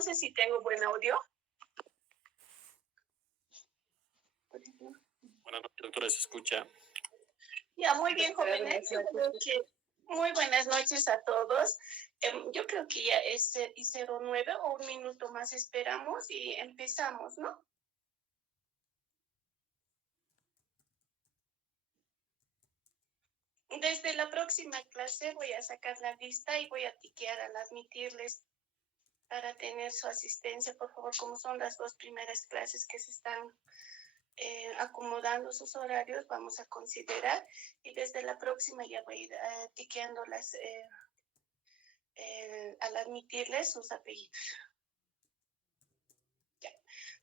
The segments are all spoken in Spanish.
no sé si tengo buen audio. Buenas noches, doctora, se escucha. Ya, muy bien, jóvenes. Muy buenas noches a todos. Yo creo que ya es 09 o un minuto más esperamos y empezamos, ¿no? Desde la próxima clase voy a sacar la lista y voy a tiquear al admitirles para tener su asistencia, por favor, como son las 2 primeras clases que se están acomodando sus horarios, vamos a considerar, y desde la próxima ya voy a ir tiqueándolas al admitirles sus apellidos. Ya.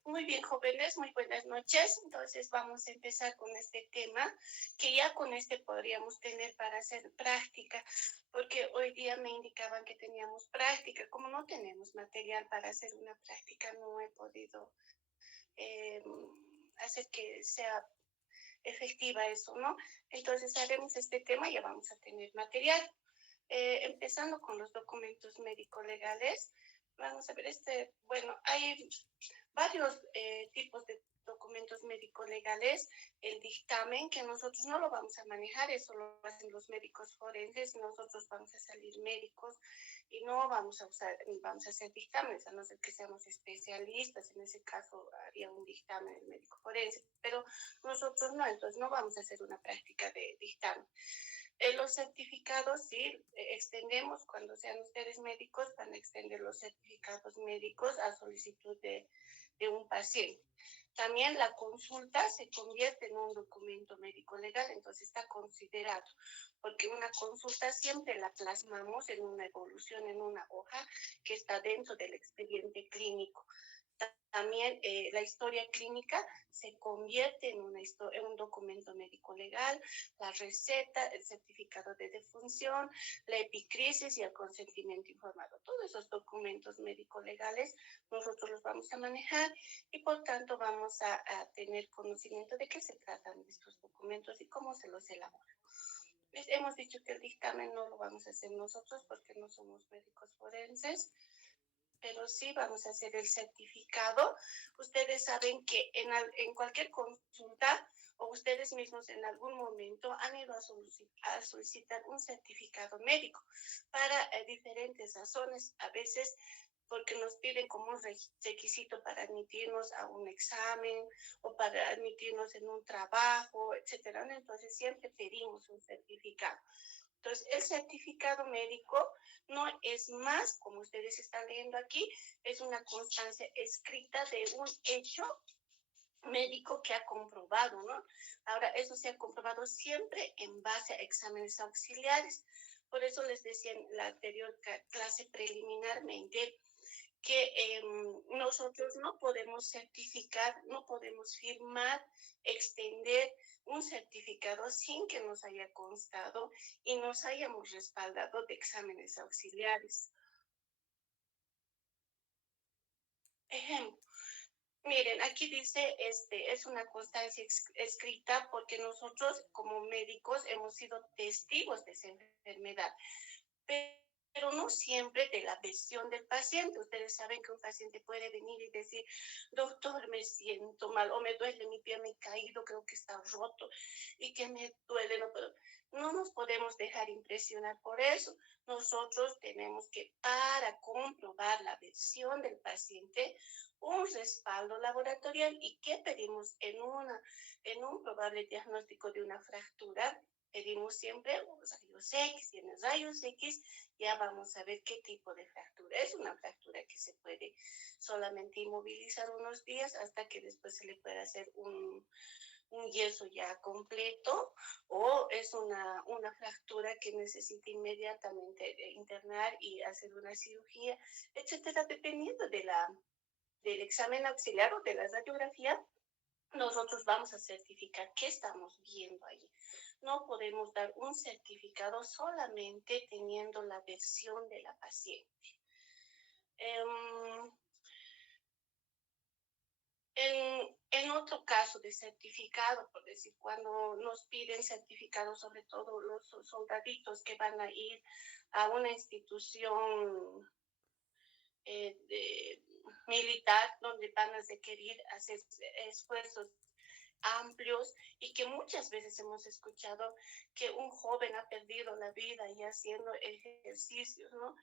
Muy bien, jóvenes, muy buenas noches. Entonces vamos a empezar con este tema, que ya con este podríamos tener para hacer práctica, porque hoy día me indicaban que teníamos práctica. Como no tenemos material para hacer una práctica, no he podido hacer que sea efectiva eso, ¿no? Entonces haremos este tema y ya vamos a tener material. Empezando con los documentos médico-legales, vamos a ver bueno, hay varios tipos de documentos médico-legales. El dictamen, que nosotros no lo vamos a manejar, eso lo hacen los médicos forenses, nosotros vamos a salir médicos y no vamos a hacer dictámenes, a no ser que seamos especialistas. En ese caso haría un dictamen el médico forense, pero nosotros no, entonces no vamos a hacer una práctica de dictamen. Los certificados, sí, extendemos, cuando sean ustedes médicos, van a extender los certificados médicos a solicitud de un paciente. También la consulta se convierte en un documento médico legal, entonces está considerado, porque una consulta siempre la plasmamos en una evolución, en una hoja que está dentro del expediente clínico. También la historia clínica se convierte en un documento médico legal, la receta, el certificado de defunción, la epicrisis y el consentimiento informado. Todos esos documentos médico legales nosotros los vamos a manejar y por tanto vamos a tener conocimiento de qué se tratan estos documentos y cómo se los elaboran. Hemos dicho que el dictamen no lo vamos a hacer nosotros porque no somos médicos forenses, pero sí vamos a hacer el certificado. Ustedes saben que en cualquier consulta o ustedes mismos en algún momento han ido a solicitar un certificado médico para diferentes razones, a veces porque nos piden como un requisito para admitirnos a un examen o para admitirnos en un trabajo, etcétera. Entonces siempre pedimos un certificado. Entonces, el certificado médico no es más, como ustedes están leyendo aquí, es una constancia escrita de un hecho médico que ha comprobado, ¿no? Ahora, eso se ha comprobado siempre en base a exámenes auxiliares. Por eso les decía en la anterior clase preliminarmente que nosotros no podemos certificar, no podemos firmar, extender un certificado sin que nos haya constado y nos hayamos respaldado de exámenes auxiliares. Ejemplo, miren, aquí dice, es una constancia escrita porque nosotros como médicos hemos sido testigos de esa enfermedad, pero no siempre de la versión del paciente. Ustedes saben que un paciente puede venir y decir, doctor, me siento mal, o me duele mi pie, me he caído, creo que está roto, y que me duele, no puedo. No nos podemos dejar impresionar por eso. Nosotros tenemos que, para comprobar la versión del paciente, un respaldo laboratorial. ¿Y qué pedimos en un probable diagnóstico de una fractura? Pedimos siempre rayos X, y en los rayos X ya vamos a ver qué tipo de fractura. Es una fractura que se puede solamente inmovilizar unos días hasta que después se le pueda hacer un yeso ya completo, o es una fractura que necesita inmediatamente internar y hacer una cirugía, etcétera, dependiendo del examen auxiliar o de la radiografía. Nosotros vamos a certificar qué estamos viendo ahí. No podemos dar un certificado solamente teniendo la versión de la paciente. En otro caso de certificado, por decir, cuando nos piden certificado, sobre todo los soldaditos que van a ir a una institución militar, donde van a requerir hacer esfuerzos amplios y que muchas veces hemos escuchado que un joven ha perdido la vida y haciendo ejercicios, ¿no?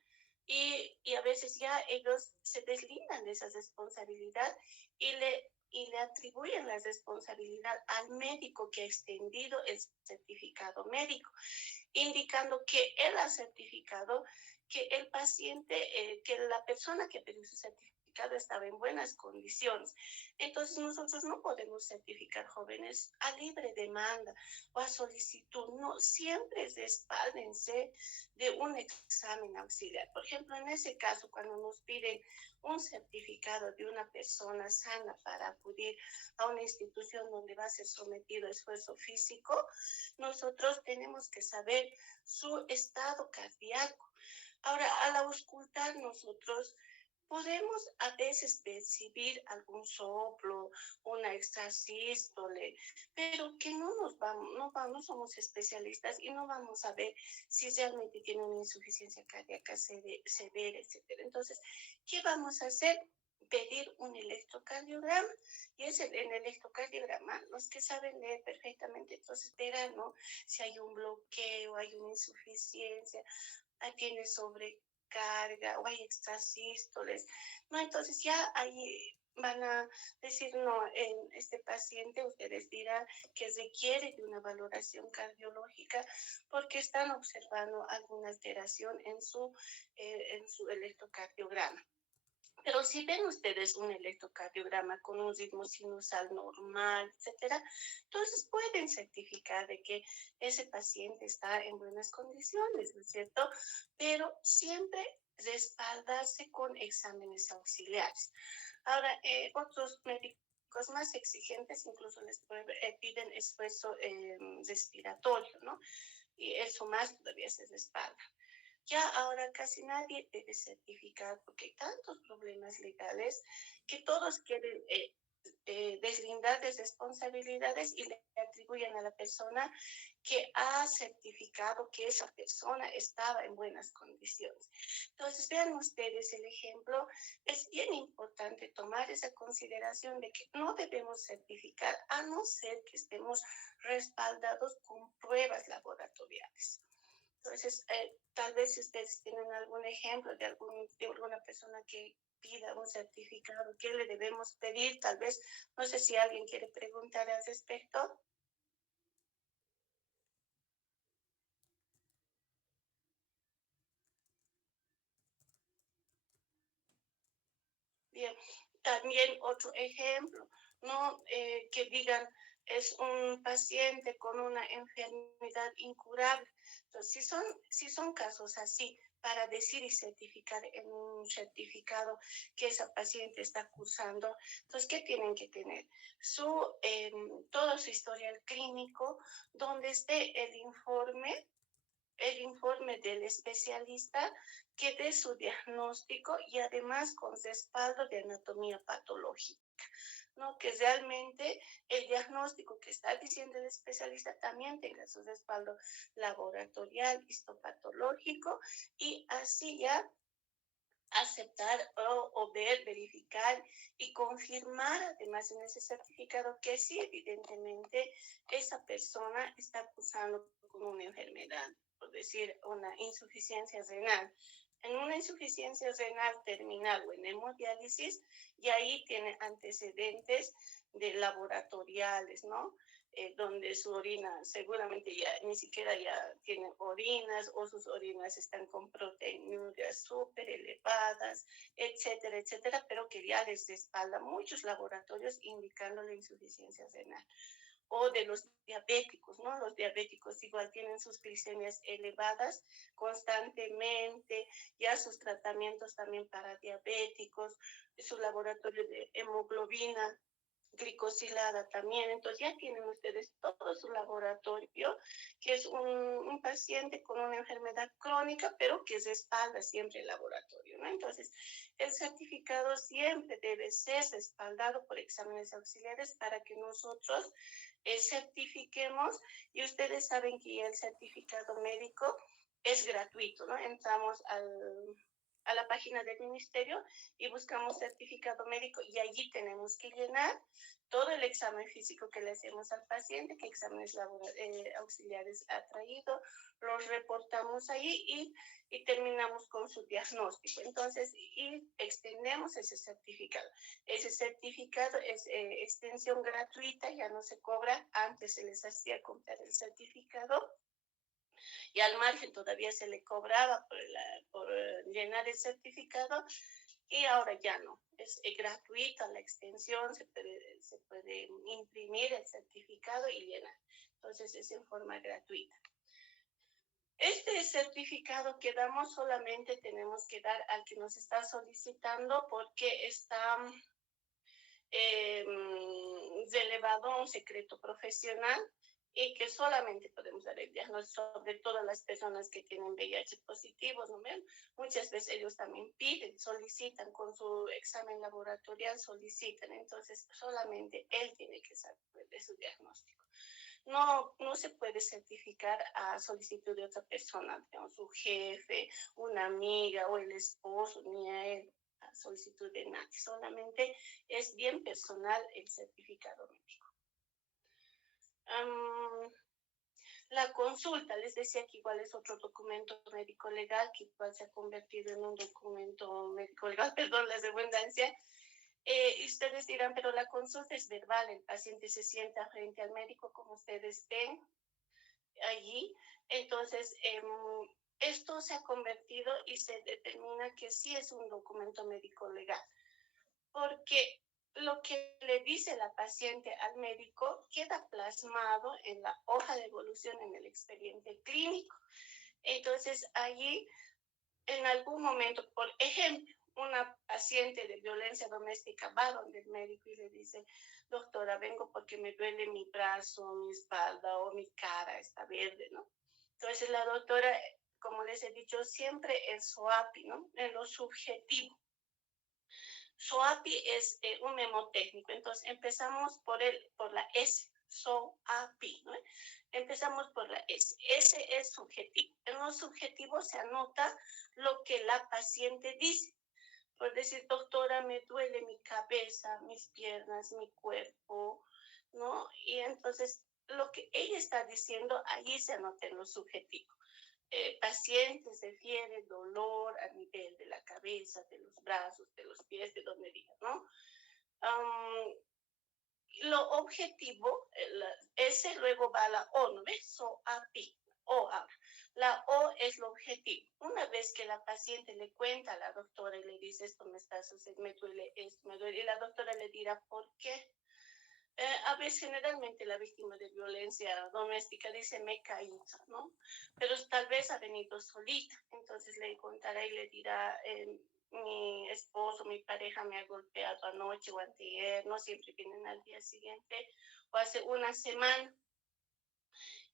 Y a veces ya ellos se deslindan de esa responsabilidad y le atribuyen la responsabilidad al médico que ha extendido el certificado médico, indicando que él ha certificado que el paciente, que la persona que pidió su certificado estaba en buenas condiciones. Entonces nosotros no podemos certificar jóvenes a libre demanda o a solicitud, no, siempre respáldense de un examen auxiliar. Por ejemplo, en ese caso, cuando nos piden un certificado de una persona sana para acudir a una institución donde va a ser sometido a esfuerzo físico, nosotros tenemos que saber su estado cardíaco. Ahora, al auscultar nosotros podemos a veces percibir algún soplo, una extrasístole, pero que no somos especialistas y no vamos a ver si realmente tiene una insuficiencia cardíaca severa, etcétera. Entonces, ¿qué vamos a hacer? Pedir un electrocardiograma, y es en el electrocardiograma los que saben leer perfectamente, entonces verán, ¿no? Si hay un bloqueo, hay una insuficiencia, tiene sobrecarga o hay extrasístoles, ¿no? Entonces ya ahí van a decir, no, en este paciente ustedes dirán que requiere de una valoración cardiológica porque están observando alguna alteración en su electrocardiograma. Pero si ven ustedes un electrocardiograma con un ritmo sinusal normal, etcétera, entonces pueden certificar de que ese paciente está en buenas condiciones, ¿no es cierto? Pero siempre respaldarse con exámenes auxiliares. Ahora, otros médicos más exigentes incluso les piden esfuerzo respiratorio, ¿no? Y eso más todavía se respalda. Ya ahora casi nadie debe certificar porque hay tantos problemas legales que todos quieren deslindar de responsabilidades y le atribuyen a la persona que ha certificado que esa persona estaba en buenas condiciones. Entonces, vean ustedes el ejemplo. Es bien importante tomar esa consideración de que no debemos certificar a no ser que estemos respaldados con pruebas laboratoriales. Entonces, tal vez si ustedes tienen algún ejemplo de alguna persona que pida un certificado, ¿qué le debemos pedir? Tal vez, no sé si alguien quiere preguntar al respecto. Bien, también otro ejemplo, ¿no? Que digan, es un paciente con una enfermedad incurable. Entonces, si son casos así, para decir y certificar en un certificado que esa paciente está cursando, entonces, ¿qué tienen que tener? Todo su historial clínico, donde esté el informe del especialista que dé su diagnóstico y además con respaldo de anatomía patológica, ¿no? Que realmente el diagnóstico que está diciendo el especialista también tenga su respaldo laboratorial, histopatológico, y así ya aceptar o ver, verificar y confirmar además en ese certificado que sí, evidentemente, esa persona está cursando con una enfermedad, por decir, una insuficiencia renal. En una insuficiencia renal terminal o en hemodiálisis, y ahí tiene antecedentes de laboratoriales, ¿no? Donde su orina seguramente ya ni siquiera ya tiene orinas o sus orinas están con proteinurias súper elevadas, etcétera, etcétera, pero que ya les respalda muchos laboratorios indicando la insuficiencia renal. O de los diabéticos, ¿no? Los diabéticos igual tienen sus glicemias elevadas constantemente, ya sus tratamientos también para diabéticos, su laboratorio de hemoglobina glicosilada también. Entonces ya tienen ustedes todo su laboratorio, que es un paciente con una enfermedad crónica, pero que respalda siempre el laboratorio, ¿no? Entonces, el certificado siempre debe ser respaldado por exámenes auxiliares para que nosotros certifiquemos, y ustedes saben que el certificado médico es gratuito, ¿no? Entramos a la página del ministerio y buscamos certificado médico y allí tenemos que llenar todo el examen físico que le hacemos al paciente, qué exámenes auxiliares ha traído, los reportamos ahí y terminamos con su diagnóstico. Entonces, y extendemos ese certificado. Ese certificado es extensión gratuita, ya no se cobra. Antes se les hacía comprar el certificado y al margen todavía se le cobraba por llenar el certificado y ahora ya no. Es gratuita la extensión, se puede imprimir el certificado y llenar. Entonces es en forma gratuita. Este certificado que damos solamente tenemos que dar al que nos está solicitando porque está relevado a un secreto profesional y que solamente podemos dar el diagnóstico sobre todas las personas que tienen VIH positivos, ¿no ven? Muchas veces ellos también piden, solicitan con su examen laboratorial, solicitan, entonces solamente él tiene que saber de su diagnóstico. No se puede certificar a solicitud de otra persona, digamos, su jefe, una amiga o el esposo, ni a él, a solicitud de nadie. Solamente es bien personal el certificado médico. La consulta, les decía que igual es otro documento médico legal que igual se ha convertido en un documento médico legal, perdón la redundancia. Y ustedes dirán, pero la consulta es verbal, el paciente se sienta frente al médico como ustedes ven allí. Entonces, esto se ha convertido y se determina que sí es un documento médico legal, porque lo que le dice la paciente al médico queda plasmado en la hoja de evolución en el expediente clínico. Entonces, allí, en algún momento, por ejemplo, una paciente de violencia doméstica va donde el médico y le dice, doctora, vengo porque me duele mi brazo, mi espalda o mi cara está verde, ¿no? Entonces la doctora, como les he dicho, siempre es SOAPI, ¿no? En lo subjetivo. SOAPI es un memotécnico, entonces empezamos por la S, SOAPI, ¿no? Empezamos por la S. S es subjetivo. En lo subjetivo se anota lo que la paciente dice. Por decir, doctora, me duele mi cabeza, mis piernas, mi cuerpo, ¿no? Y entonces lo que ella está diciendo, allí se anota en lo subjetivo. Pacientes de fiebre, dolor a nivel de la cabeza, de los brazos, de los pies, de donde diga, ¿no? Lo objetivo, ese luego va a la O, ¿no ves? SOAPI, O ahora. La O es lo objetivo. Una vez que la paciente le cuenta a la doctora y le dice, esto me está sucediendo, me duele esto, me duele, y la doctora le dirá, ¿por qué? A veces, generalmente, la víctima de violencia doméstica dice, me he caído, ¿no? Pero tal vez ha venido solita, entonces le contará y le dirá, mi esposo, mi pareja me ha golpeado anoche o anteayer, no siempre vienen al día siguiente, o hace una semana,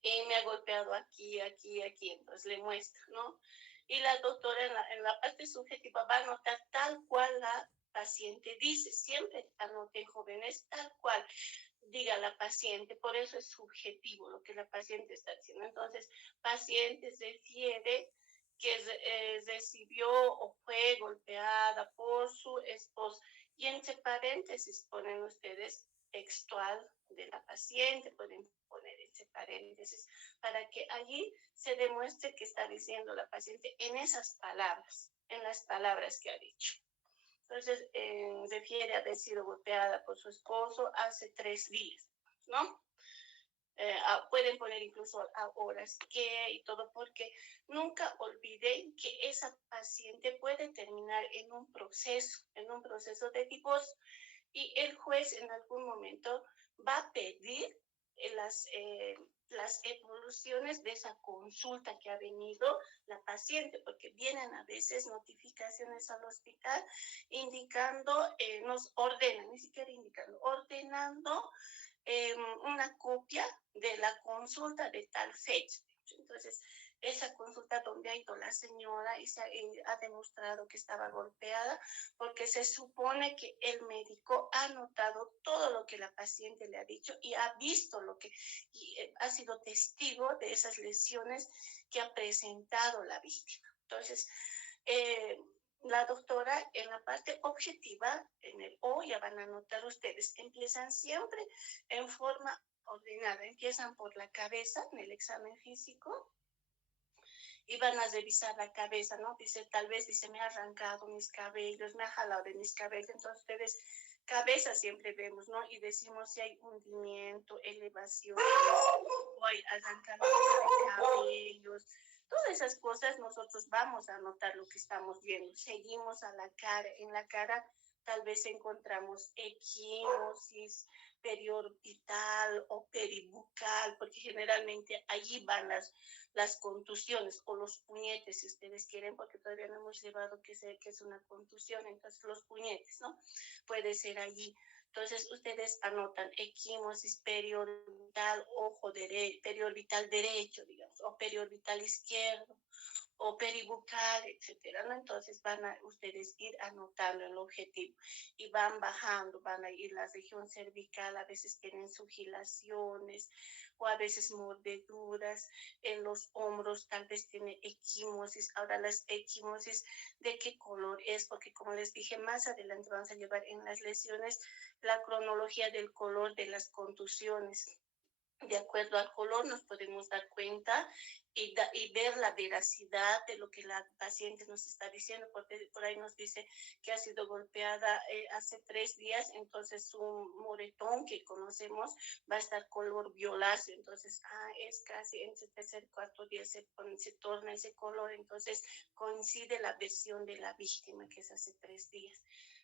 y me ha golpeado aquí, aquí, aquí, entonces le muestra, ¿no? Y la doctora en la parte subjetiva va a anotar tal cual la paciente dice, siempre anoten jóvenes tal cual diga la paciente, por eso es subjetivo lo que la paciente está diciendo. Entonces, paciente refiere que recibió o fue golpeada por su esposo. Y entre paréntesis ponen ustedes textual de la paciente, pueden poner entre paréntesis, para que allí se demuestre que está diciendo la paciente en esas palabras, en las palabras que ha dicho. Entonces, refiere a haber sido golpeada por su esposo hace 3 días, ¿no? Pueden poner incluso a horas que y todo, porque nunca olviden que esa paciente puede terminar en un proceso de divorcio, y el juez en algún momento va a pedir las evoluciones de esa consulta que ha venido la paciente, porque vienen a veces notificaciones al hospital indicando, nos ordenan, ni siquiera indicando, ordenando una copia de la consulta de tal fecha. Entonces, esa consulta donde ha ido la señora y se ha demostrado que estaba golpeada, porque se supone que el médico ha notado todo lo que la paciente le ha dicho y ha visto ha sido testigo de esas lesiones que ha presentado la víctima. Entonces, la doctora en la parte objetiva, en el O, ya van a notar ustedes, empiezan siempre en forma ordenada. Empiezan por la cabeza en el examen físico y van a revisar la cabeza, ¿no? Dice, tal vez, dice, me ha arrancado mis cabellos, me ha jalado de mis cabellos. Entonces ustedes, cabeza siempre vemos, ¿no? Y decimos si hay hundimiento, elevación, o hay arrancamiento de cabellos. Todas esas cosas nosotros vamos a notar lo que estamos viendo. Seguimos a la cara. En la cara tal vez encontramos equimosis periorbital o peribucal, porque generalmente allí van las contusiones o los puñetes, si ustedes quieren, porque todavía no hemos llevado que es una contusión, entonces los puñetes, ¿no? Puede ser allí. Entonces ustedes anotan equimosis periorbital, periorbital derecho, digamos, o periorbital izquierdo, o peribucal, etcétera, ¿no? Entonces van a ustedes ir anotando el objetivo y van bajando, van a ir la región cervical, a veces tienen sugilaciones o a veces mordeduras en los hombros, tal vez tiene equimosis. Ahora las equimosis, ¿de qué color es? Porque como les dije, más adelante vamos a llevar en las lesiones la cronología del color de las contusiones. De acuerdo al color nos podemos dar cuenta y ver la veracidad de lo que la paciente nos está diciendo, porque por ahí nos dice que ha sido golpeada hace 3 días, entonces un moretón que conocemos va a estar color violáceo, entonces es casi entre el tercer y cuarto día se torna ese color, entonces coincide la versión de la víctima que es hace 3 días.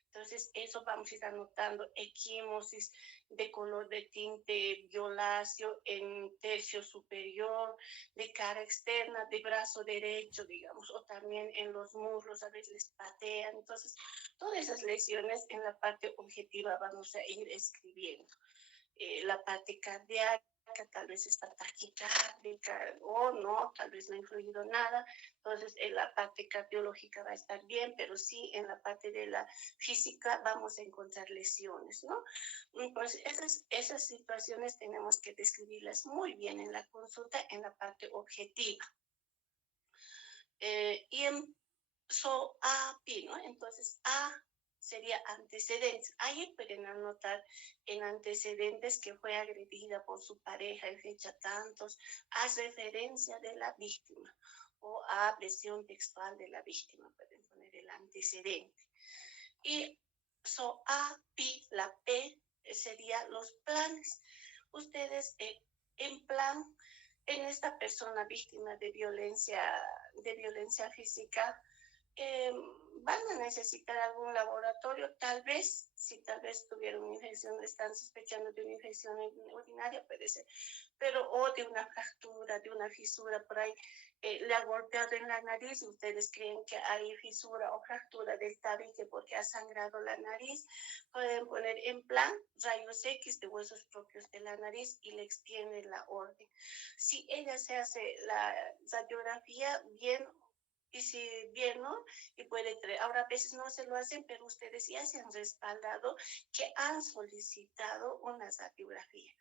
Entonces, eso vamos a ir anotando, equimosis de color de tinte violáceo en tercio superior, de cara externa, de brazo derecho, digamos, o también en los muslos, a veces les patean. Entonces, todas esas lesiones en la parte objetiva vamos a ir escribiendo. La parte cardíaca, tal vez está taquicárdica o no, tal vez no ha influido nada. Entonces, en la parte cardiológica va a estar bien, pero sí en la parte de la física vamos a encontrar lesiones, ¿no? Pues esas situaciones tenemos que describirlas muy bien en la consulta, en la parte objetiva. Y en SOAPI, ¿no? Entonces, A sería antecedentes. Ahí pueden anotar en antecedentes que fue agredida por su pareja en fecha tantos, a referencia de la víctima o a versión textual de la víctima, pueden poner el antecedente. Y SOAPI, la P, sería los planes. Ustedes en plan, en esta persona víctima de violencia física, van a necesitar algún laboratorio, tal vez, si tal vez tuvieron una infección, están sospechando de una infección urinaria, puede ser, pero o de una fractura, de una fisura por ahí, le ha golpeado en la nariz y ustedes creen que hay fisura o fractura del tabique porque ha sangrado la nariz, pueden poner en plan rayos X de huesos propios de la nariz y le extienden la orden. Si ella se hace la radiografía bien, y si bien, ¿no? Y puede creer, ahora a veces no se lo hacen, pero ustedes ya se han respaldado que han solicitado una radiografía,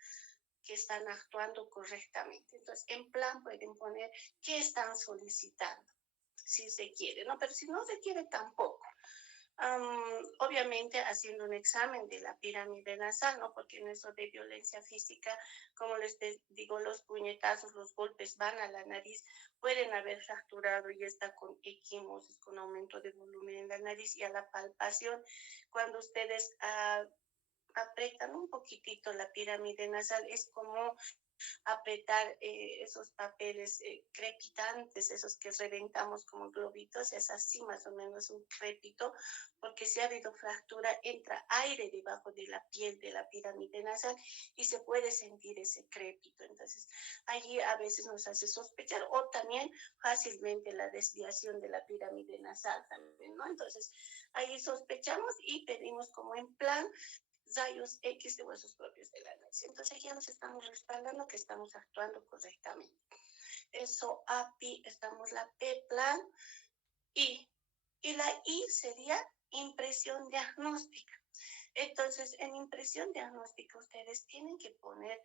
que están actuando correctamente. Entonces, en plan pueden poner qué están solicitando, si se quiere, ¿no? Pero si no se quiere tampoco. Obviamente haciendo un examen de la pirámide nasal, ¿no? Porque en eso de violencia física, como les digo, los puñetazos, los golpes van a la nariz, pueden haber fracturado y está con equimosis, con aumento de volumen en la nariz y a la palpación. Cuando ustedes apretan un poquitito la pirámide nasal, es como apretar esos papeles crepitantes, esos que reventamos como globitos, es así más o menos un crepito, porque si ha habido fractura, entra aire debajo de la piel de la pirámide nasal y se puede sentir ese crepito. Entonces, allí a veces nos hace sospechar, o también fácilmente la desviación de la pirámide nasal también, ¿no? Entonces, ahí sospechamos y pedimos como en plan rayos X de huesos propios de la nariz. Entonces ya nos estamos respaldando que estamos actuando correctamente. Eso, API, estamos la P plan y la I sería impresión diagnóstica. Entonces, en impresión diagnóstica ustedes tienen que poner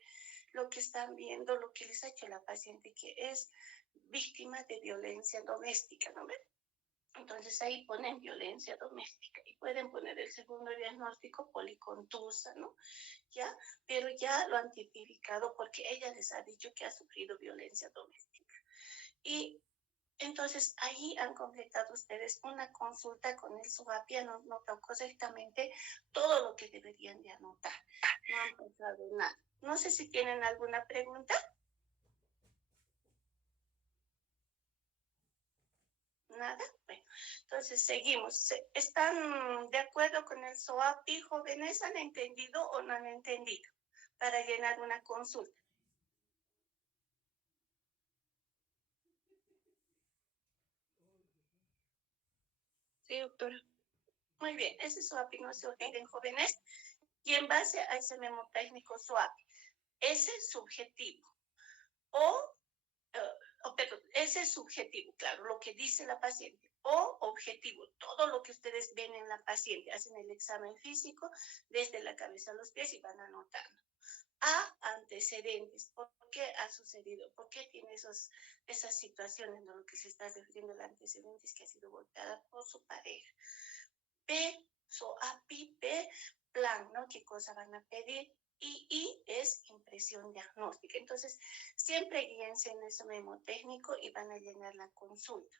lo que están viendo, lo que les ha hecho la paciente que es víctima de violencia doméstica, ¿no ven? Entonces ahí ponen violencia doméstica y pueden poner el segundo diagnóstico policontusa, ¿no? ¿Ya? Pero ya lo han tipificado porque ella les ha dicho que ha sufrido violencia doméstica. Y entonces ahí han completado ustedes una consulta con el SUAPI, anotado correctamente todo lo que deberían de anotar. No han pasado nada. No sé si tienen alguna pregunta. Nada. Bueno, entonces seguimos. ¿Están de acuerdo con el SOAPI, jóvenes? ¿Han entendido o no han entendido? Para llenar una consulta. Sí, doctora. Muy bien, ese SOAPI no se olviden, jóvenes. Y en base a ese memo técnico SOAPI, ese es subjetivo. Perdón, ese es subjetivo, claro, lo que dice la paciente, o objetivo, todo lo que ustedes ven en la paciente, hacen el examen físico desde la cabeza a los pies y van anotando. A, antecedentes, ¿por qué ha sucedido? ¿Por qué tiene esas situaciones, ¿no? Lo que se está refiriendo al antecedentes, que ha sido golpeada por su pareja. B, SOAPI, B, plan, ¿no? ¿Qué cosa van a pedir? Y es impresión diagnóstica. Entonces, siempre guíense en ese memo técnico y van a llenar la consulta.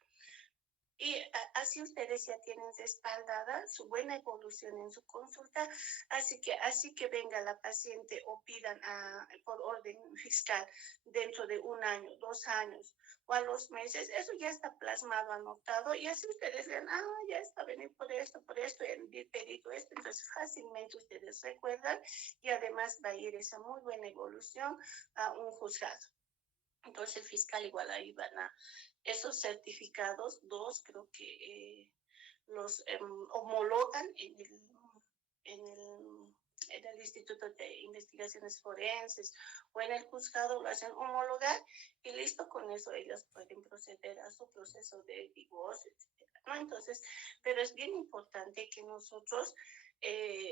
Y así ustedes ya tienen respaldada su buena evolución en su consulta, así que venga la paciente o pidan por orden fiscal dentro de 1 año, 2 años o a los meses, eso ya está plasmado, anotado, y así ustedes ven, ya está, venir por esto, y han pedido esto, entonces fácilmente ustedes recuerdan y además va a ir esa muy buena evolución a un juzgado. Entonces el fiscal igual ahí van a esos certificados, 2 creo que los homologan en el Instituto de Investigaciones Forenses o en el juzgado, lo hacen homologar y listo, con eso ellos pueden proceder a su proceso de divorcio, etc., ¿no? Entonces, pero es bien importante que nosotros,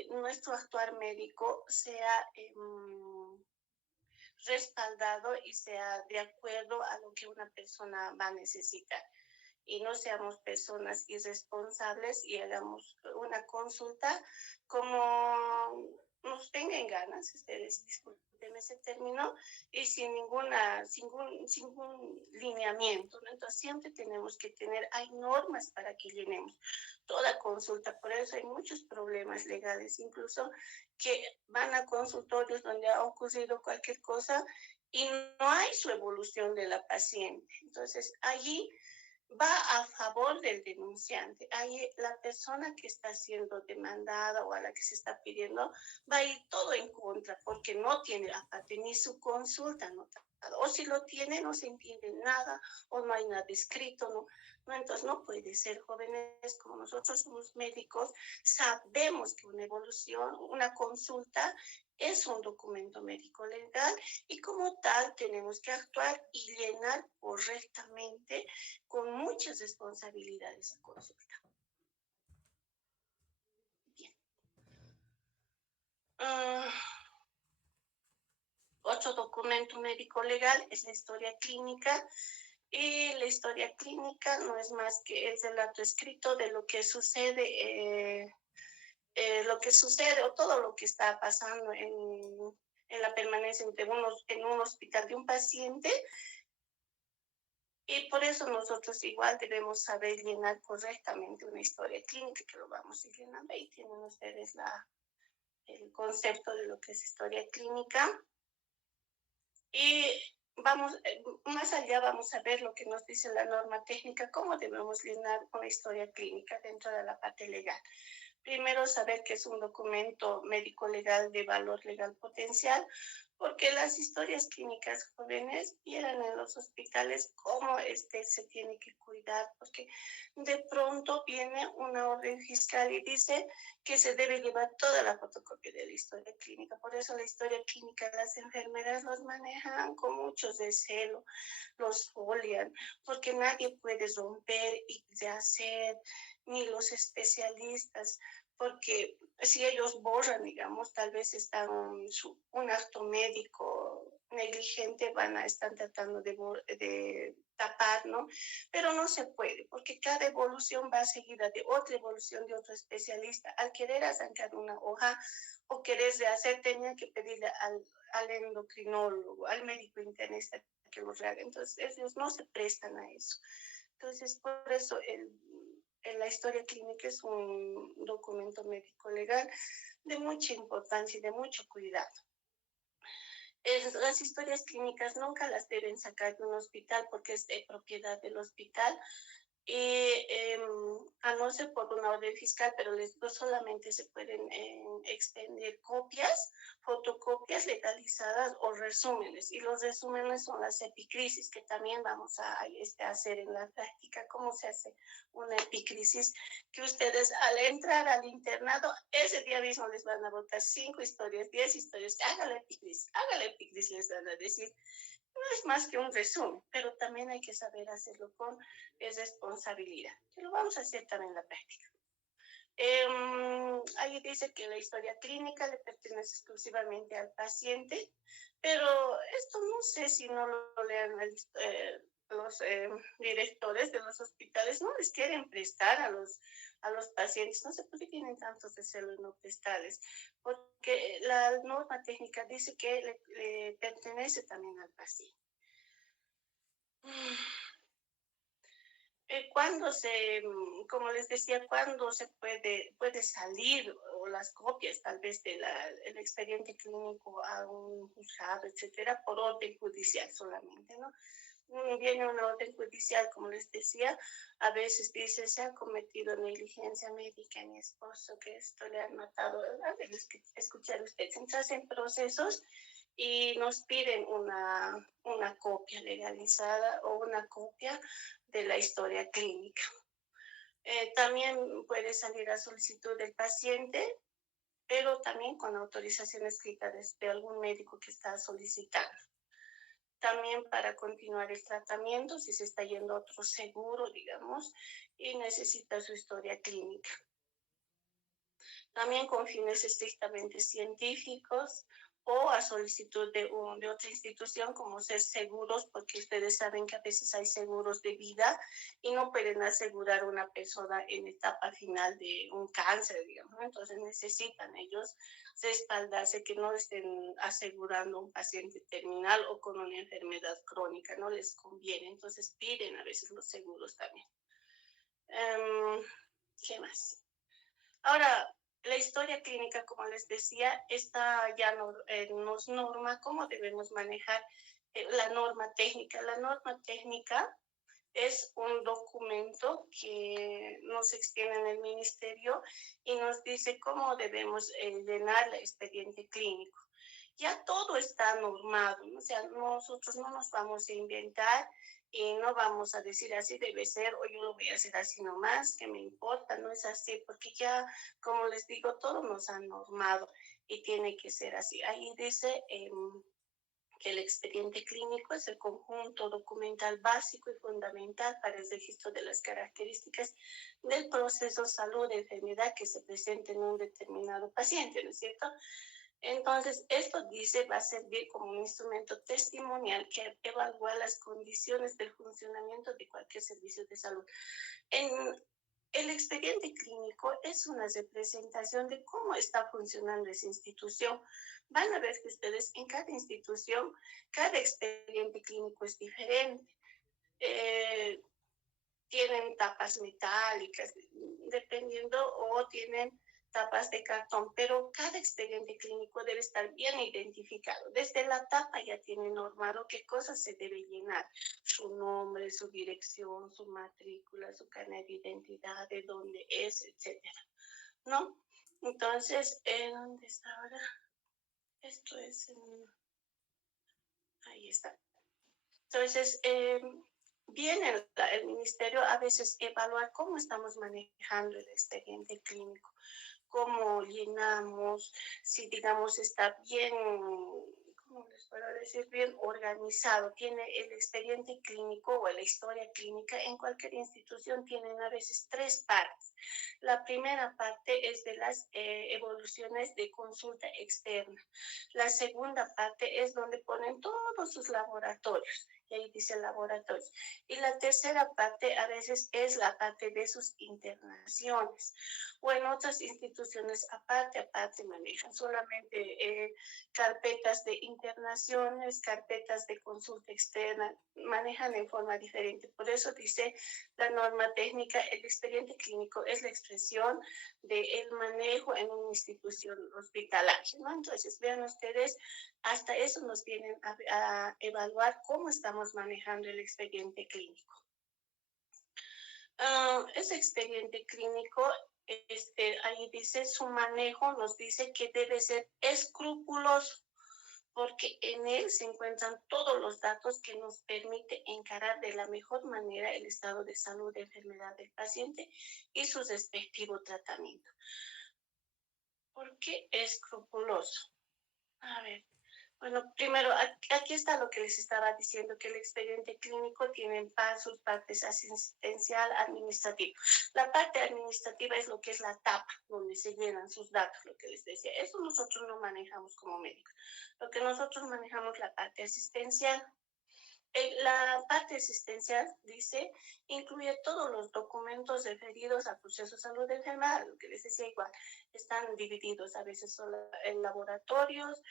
nuestro actuar médico sea respaldado y sea de acuerdo a lo que una persona va a necesitar. Y no seamos personas irresponsables y hagamos una consulta como nos tengan ganas, ustedes disculpen ese término, y sin ningún lineamiento, ¿no? Entonces siempre tenemos que tener, hay normas para que llenemos toda consulta, por eso hay muchos problemas legales, incluso que van a consultorios donde ha ocurrido cualquier cosa y no hay su evolución de la paciente. Entonces allí va a favor del denunciante. Ahí la persona que está siendo demandada o a la que se está pidiendo va a ir todo en contra porque no tiene aparte ni su consulta anotada. O si lo tiene, no se entiende nada o no hay nada escrito, ¿no? Entonces no puede ser, jóvenes, como nosotros somos médicos, sabemos que una evolución, una consulta es un documento médico legal y como tal tenemos que actuar y llenar correctamente con muchas responsabilidades a consulta. Bien. Otro documento médico legal es la historia clínica. Y la historia clínica no es más que el relato escrito de lo que sucede, o todo lo que está pasando en la permanencia en un hospital de un paciente. Y por eso nosotros igual debemos saber llenar correctamente una historia clínica, que lo vamos a ir llenando. Ahí tienen ustedes el concepto de lo que es historia clínica. Y vamos, más allá vamos a ver lo que nos dice la norma técnica, cómo debemos llenar una historia clínica dentro de la parte legal. Primero, saber que es un documento médico legal de valor legal potencial, porque las historias clínicas jóvenes vieran en los hospitales cómo se tiene que cuidar, porque de pronto viene una orden fiscal y dice que se debe llevar toda la fotocopia de la historia clínica. Por eso la historia clínica las enfermeras los manejan con mucho recelo, los folian, porque nadie puede romper y rehacer, ni los especialistas porque si ellos borran, digamos, tal vez están un acto médico negligente, están tratando de tapar, ¿no? Pero no se puede, porque cada evolución va seguida de otra evolución de otro especialista. Al querer arrancar una hoja o querer rehacer, tenía que pedirle al endocrinólogo, al médico internista que lo haga. Entonces, ellos no se prestan a eso. Entonces, por eso la historia clínica es un documento médico legal de mucha importancia y de mucho cuidado. Las historias clínicas nunca las deben sacar de un hospital porque es de propiedad del hospital y a no ser por una orden fiscal, pero no solamente se pueden extender copias, fotocopias legalizadas o resúmenes. Y los resúmenes son las epicrisis, que también vamos a hacer en la práctica. ¿Cómo se hace una epicrisis? Que ustedes al entrar al internado, ese día mismo les van a botar 5 historias, 10 historias. Haga la epicrisis, les van a decir. No es más que un resumen, pero también hay que saber hacerlo con responsabilidad, que lo vamos a hacer también en la práctica. Ahí dice que la historia clínica le pertenece exclusivamente al paciente, pero esto no sé si no lo lean los directores de los hospitales, no les quieren prestar a los pacientes, no sé por qué tienen tantos deseos de no prestarles, porque la norma técnica dice que le pertenece también al paciente. Como les decía, cuando se puede salir o las copias tal vez del expediente clínico a un juzgado, etcétera, por orden judicial solamente, ¿no? Viene una orden judicial, como les decía, a veces dice, se ha cometido negligencia médica en mi esposo, que esto le han matado. A ver, escuchar ustedes, entras en procesos y nos piden una copia legalizada o una copia de la historia clínica. También puede salir a solicitud del paciente, pero también con autorización escrita de algún médico que está solicitando. También para continuar el tratamiento, si se está yendo a otro seguro, digamos, y necesita su historia clínica. También con fines estrictamente científicos o a solicitud de otra institución, como ser seguros, porque ustedes saben que a veces hay seguros de vida y no pueden asegurar una persona en etapa final de un cáncer, digamos, ¿no? Entonces necesitan ellos respaldarse, que no estén asegurando un paciente terminal o con una enfermedad crónica, no les conviene, entonces piden a veces los seguros también. ¿Qué más? Ahora, la historia clínica, como les decía, esta ya nos norma cómo debemos manejar la norma técnica. La norma técnica es un documento que nos extiende en el ministerio y nos dice cómo debemos llenar el expediente clínico. Ya todo está normado, ¿no? O sea, nosotros no nos vamos a inventar y no vamos a decir así debe ser o yo lo voy a hacer así nomás, que me importa, no es así, porque ya, como les digo, todo nos ha normado y tiene que ser así. Ahí dice que el expediente clínico es el conjunto documental básico y fundamental para el registro de las características del proceso salud-enfermedad que se presenta en un determinado paciente, ¿no es cierto? Entonces, esto dice, va a servir como un instrumento testimonial que evalúa las condiciones del funcionamiento de cualquier servicio de salud. El expediente clínico es una representación de cómo está funcionando esa institución. Van a ver que ustedes en cada institución, cada expediente clínico es diferente. Tienen tapas metálicas, dependiendo, o tienen tapas de cartón, pero cada expediente clínico debe estar bien identificado. Desde la tapa ya tiene normado qué cosas se debe llenar, su nombre, su dirección, su matrícula, su carnet de identidad, de dónde es, etcétera, ¿no? Entonces, ¿dónde está ahora? Esto es ahí está. Entonces, viene el ministerio a veces evaluar cómo estamos manejando el expediente clínico, cómo llenamos, si digamos está bien, ¿cómo les puedo decir? Bien organizado. Tiene el expediente clínico o la historia clínica. En cualquier institución tienen a veces 3 partes. La primera parte es de las evoluciones de consulta externa. La segunda parte es donde ponen todos sus laboratorios. Y ahí dice laboratorios. Y la tercera parte a veces es la parte de sus internaciones. O en otras instituciones aparte manejan solamente carpetas de internaciones, carpetas de consulta externa, manejan en forma diferente. Por eso dice la norma técnica, el expediente clínico es la expresión del manejo en una institución hospitalaria, ¿no? Entonces, vean ustedes, hasta eso nos vienen a evaluar cómo estamos manejando el expediente clínico. Ese expediente clínico, ahí dice su manejo, nos dice que debe ser escrupuloso, porque en él se encuentran todos los datos que nos permite encarar de la mejor manera el estado de salud de enfermedad del paciente y su respectivo tratamiento. ¿Por qué escrupuloso? A ver. Bueno, primero, aquí está lo que les estaba diciendo, que el expediente clínico tiene sus partes asistencial, administrativa. La parte administrativa es lo que es la tapa, donde se llenan sus datos, lo que les decía. Eso nosotros no manejamos como médicos. Lo que nosotros manejamos la parte asistencial. La parte asistencial, dice, incluye todos los documentos referidos al proceso de salud de enfermedad, lo que les decía igual, están divididos a veces solo en laboratorios,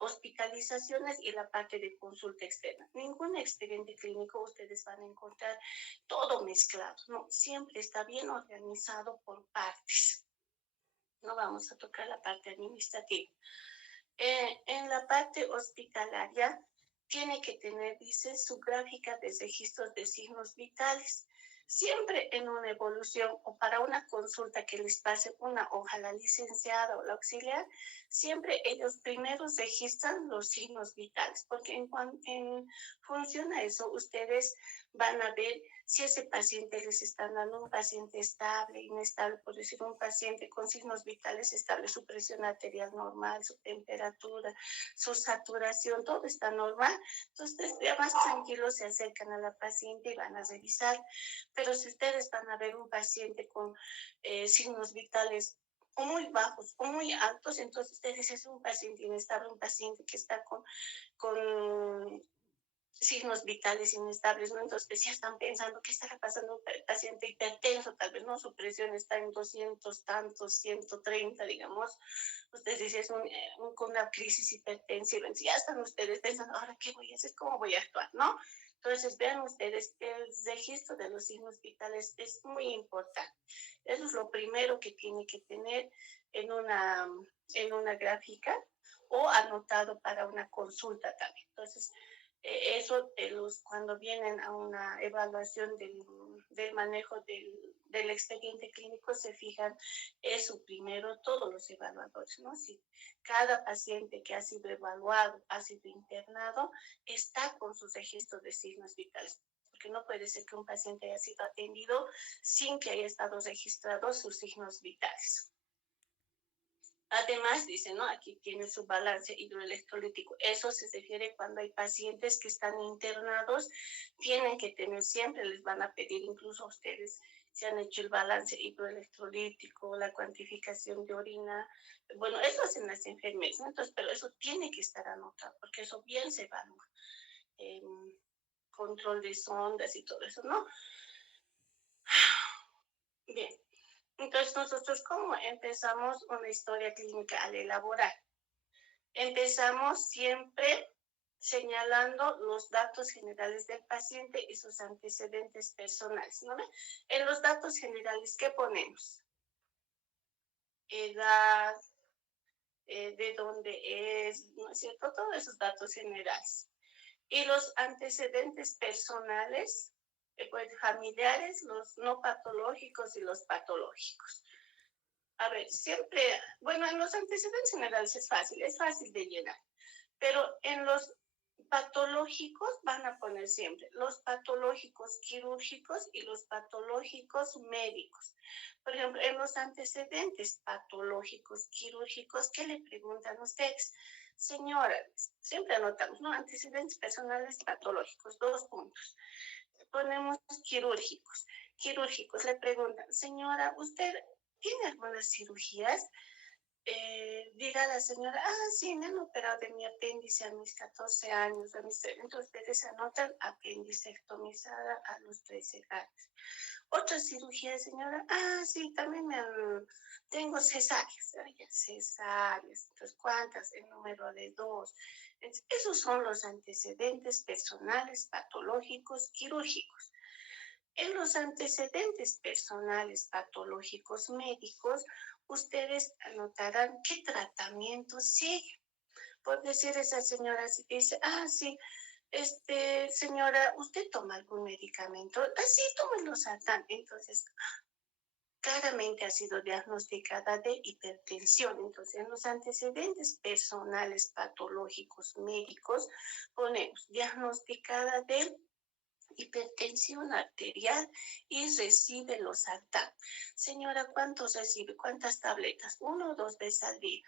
hospitalizaciones y la parte de consulta externa. Ningún expediente clínico ustedes van a encontrar todo mezclado, ¿no? Siempre está bien organizado por partes. No vamos a tocar la parte administrativa. En la parte hospitalaria, tiene que tener, dice, su gráfica de registros de signos vitales. Siempre en una evolución o para una consulta que les pase una hoja la licenciada o la auxiliar, siempre ellos primero registran los signos vitales, porque en función a eso ustedes van a ver si ese paciente les está dando un paciente estable, inestable, por decir un paciente con signos vitales estables, su presión arterial normal, su temperatura, su saturación, todo está normal. Entonces, ya más tranquilos se acercan a la paciente y van a revisar. Pero si ustedes van a ver un paciente con signos vitales o muy bajos o muy altos, entonces ustedes dicen es un paciente inestable, un paciente que está con signos vitales inestables, ¿no? Entonces ya están pensando qué estará pasando un paciente hipertenso, tal vez, ¿no? Su presión está en 200 tantos, 130, digamos. Ustedes dicen es con una crisis hipertensiva, entonces ya están ustedes pensando, ahora, ¿qué voy a hacer? ¿Cómo voy a actuar? ¿No? Entonces, vean ustedes, el registro de los signos vitales es muy importante. Eso es lo primero que tiene que tener en una gráfica o anotado para una consulta también. Entonces, eso cuando vienen a una evaluación del manejo del expediente clínico se fijan eso primero todos los evaluadores, ¿no? Si cada paciente que ha sido evaluado, ha sido internado, está con sus registros de signos vitales, porque no puede ser que un paciente haya sido atendido sin que haya estado registrados sus signos vitales. Además, dice, ¿no? Aquí tiene su balance hidroelectrolítico. Eso se refiere cuando hay pacientes que están internados, tienen que tener siempre, les van a pedir incluso a ustedes si han hecho el balance hidroelectrolítico, la cuantificación de orina. Bueno, eso hacen las enfermeras, ¿no? Entonces, pero eso tiene que estar anotado, porque eso bien se evalúa. Control de sondas y todo eso, ¿no? Bien. Entonces, nosotros, ¿cómo empezamos una historia clínica al elaborar? Empezamos siempre señalando los datos generales del paciente y sus antecedentes personales, ¿no? En los datos generales, ¿qué ponemos? Edad, de dónde es, ¿no es cierto? Todos esos datos generales. Y los antecedentes personales, pues, familiares, los no patológicos y los patológicos. A ver, siempre, bueno, en los antecedentes generales es fácil de llenar, pero en los patológicos van a poner siempre los patológicos quirúrgicos y los patológicos médicos. Por ejemplo, en los antecedentes patológicos quirúrgicos, ¿qué le preguntan ustedes? Señora, siempre anotamos, ¿no? Antecedentes personales patológicos, 2 puntos. Ponemos quirúrgicos. Quirúrgicos le preguntan, señora, ¿usted tiene algunas cirugías? Diga la señora, sí, me han operado de mi apéndice a mis 14 años. Entonces ustedes anotan apendicectomizada a los 13 años. Otra cirugía, señora, sí, también tengo cesáreas, cesáreas. Entonces, ¿cuántas? El número de 2. Entonces, esos son los antecedentes personales patológicos quirúrgicos. En los antecedentes personales patológicos médicos, ustedes anotarán qué tratamiento sigue. Por decir, esa señora dice, sí, señora, ¿usted toma algún medicamento? Sí, tomo el losartán. Entonces, claramente ha sido diagnosticada de hipertensión. Entonces, en los antecedentes personales patológicos médicos, ponemos diagnosticada de hipertensión arterial y recibe losartán. Señora, ¿cuántos recibe? ¿Cuántas tabletas? 1 o 2 veces al día.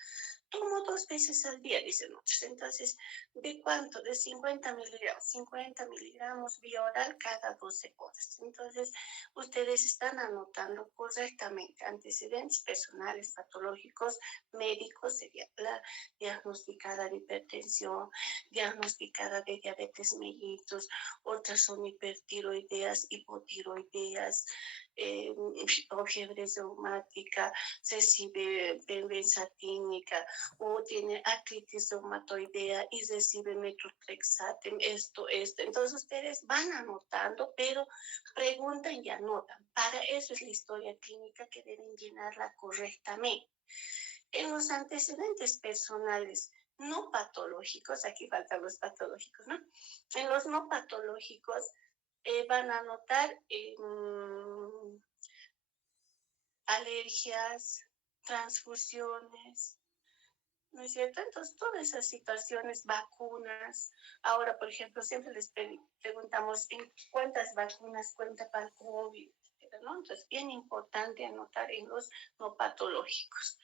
Tomo 2 veces al día, dicen otros. Entonces, ¿de cuánto? De 50 miligramos. 50 miligramos vía oral cada 12 horas. Entonces, ustedes están anotando correctamente antecedentes personales patológicos médicos, sería la diagnosticada de hipertensión, diagnosticada de diabetes mellitus, otras son hipertiroideas, hipotiroideas, o fiebre reumática, recibe benzatínica, o tiene artritis reumatoidea y recibe metotrexate, esto. Entonces ustedes van anotando, pero preguntan y anotan. Para eso es la historia clínica que deben llenarla correctamente. En los antecedentes personales no patológicos, aquí faltan los patológicos, ¿no? En los no patológicos van a anotar alergias, transfusiones, ¿no es cierto? Entonces, todas esas situaciones, vacunas. Ahora, por ejemplo, siempre les preguntamos en cuántas vacunas cuenta para el COVID, ¿no? Entonces, bien importante anotar en los no patológicos.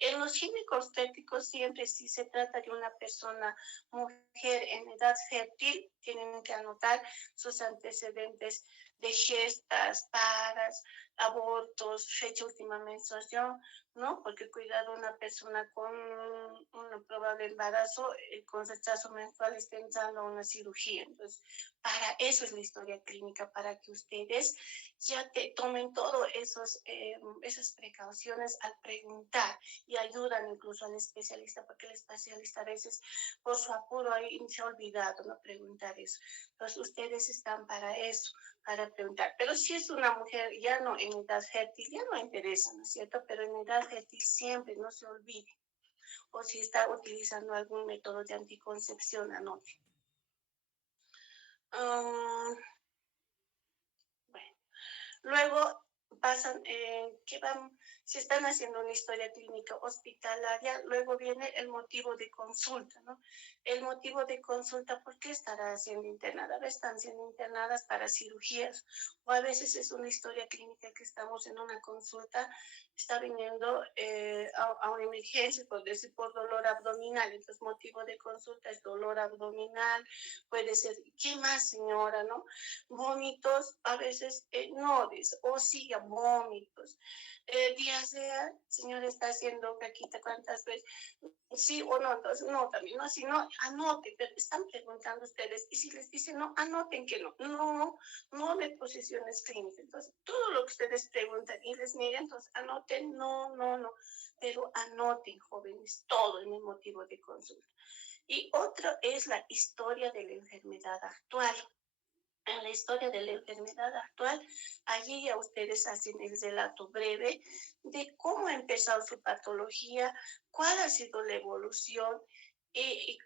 En los ginecostéticos, siempre si se trata de una persona, mujer en edad fértil, tienen que anotar sus antecedentes de gestas, paras, abortos, fecha última menstruación, ¿no? Porque cuidado, una persona con un probable embarazo, con retraso menstrual, está entrando a una cirugía. Entonces, para eso es la historia clínica, para que ustedes ya tomen todas esas precauciones al preguntar y ayudan incluso al especialista, porque el especialista a veces por su apuro ahí se ha olvidado, ¿no? Preguntar eso. Entonces, ustedes están para eso, para preguntar. Pero si es una mujer ya no en edad fértil, ya no interesa, ¿no es cierto? Pero en edad fértil siempre no se olvide. O si está utilizando algún método de anticoncepción, anote. Bueno, luego pasan, si están haciendo una historia clínica hospitalaria, luego viene el motivo de consulta, ¿no? El motivo de consulta, ¿por qué estará siendo internada? A veces están siendo internadas para cirugías, o a veces es una historia clínica que estamos en una consulta, está viniendo a una emergencia, por decir, por dolor abdominal. Entonces, motivo de consulta es dolor abdominal, puede ser, ¿qué más, señora, no? Vómitos, a veces no, o sí, vómitos. Diarrea, señora, está haciendo caquita, ¿cuántas veces? Sí o no, entonces no, también no, si no, anoten, pero están preguntando ustedes, y si les dicen no, anoten que no, no de posiciones clínicas. Entonces, todo lo que ustedes preguntan y les niegan, entonces anoten, no, pero anoten, jóvenes, todo en el motivo de consulta. Y otro es la historia de la enfermedad actual. En la historia de la enfermedad actual, allí ya ustedes hacen el relato breve de cómo ha empezado su patología, cuál ha sido la evolución y